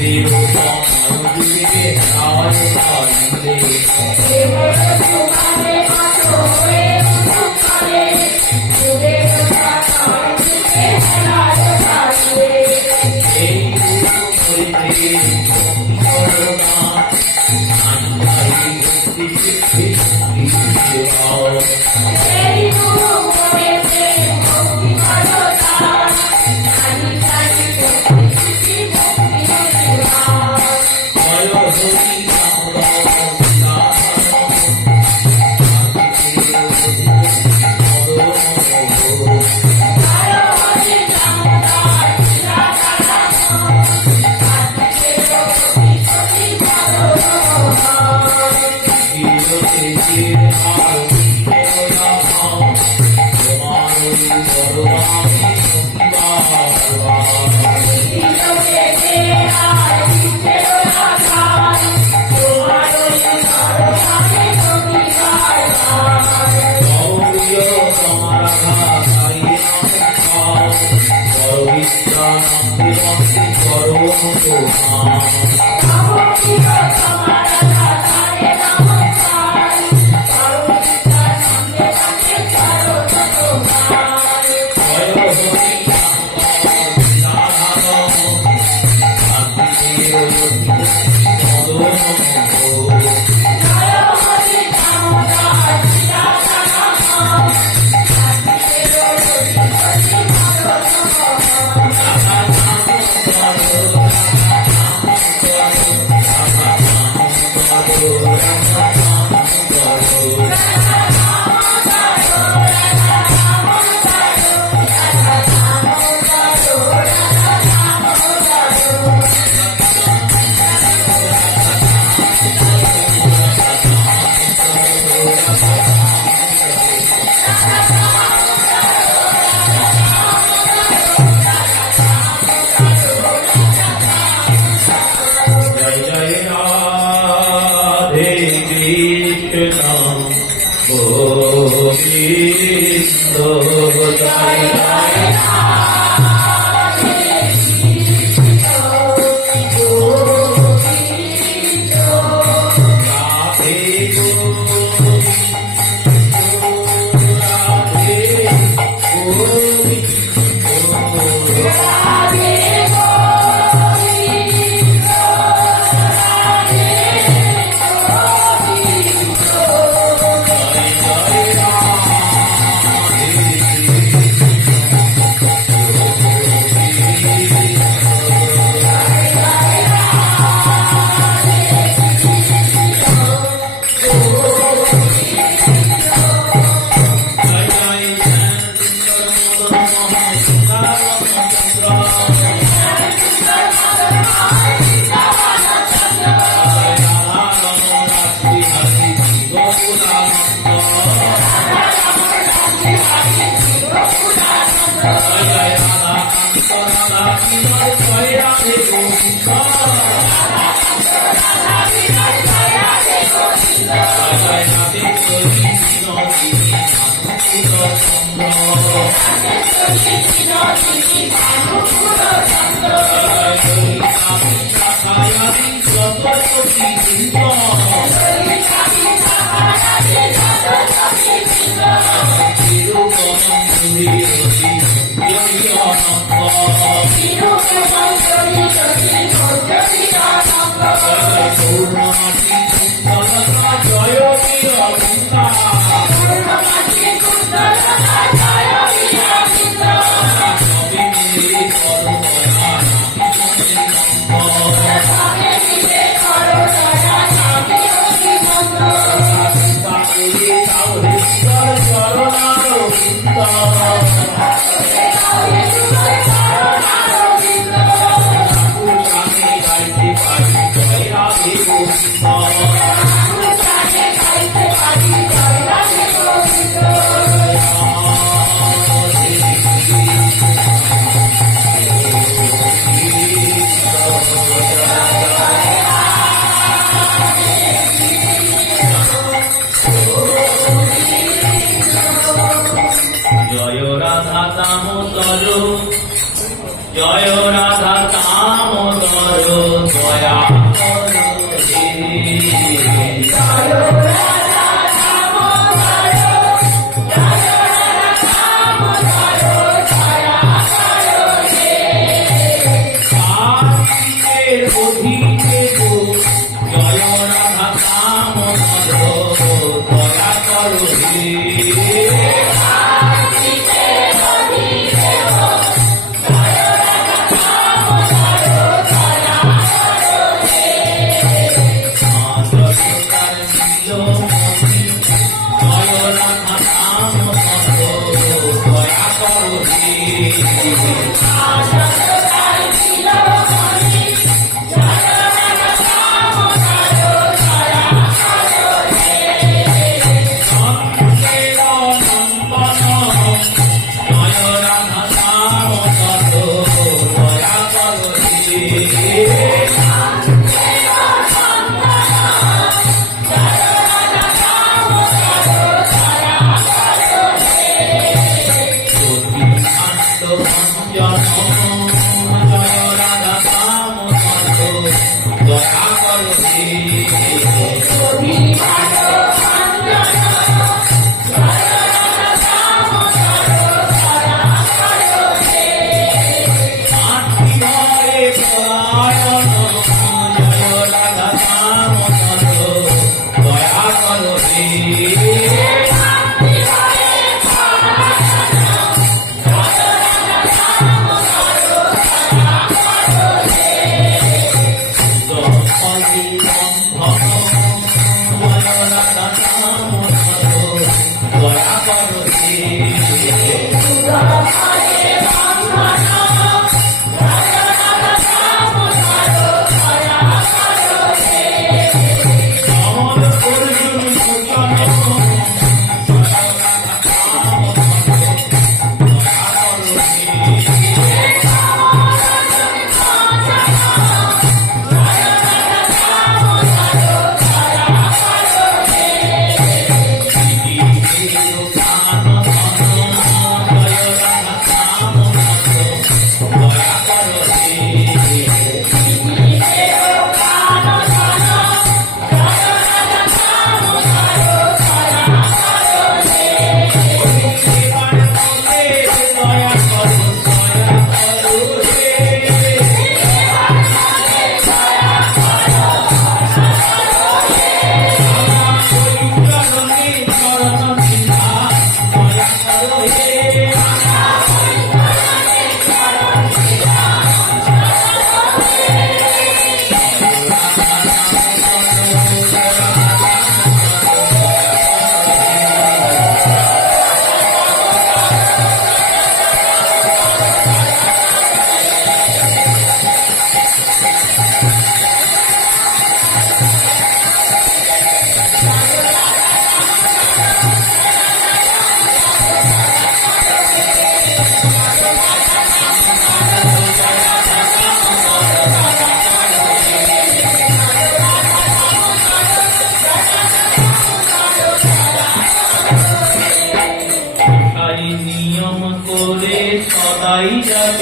Devo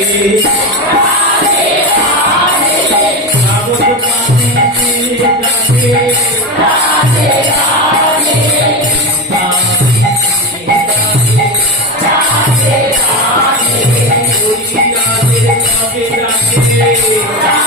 রাধে রাধে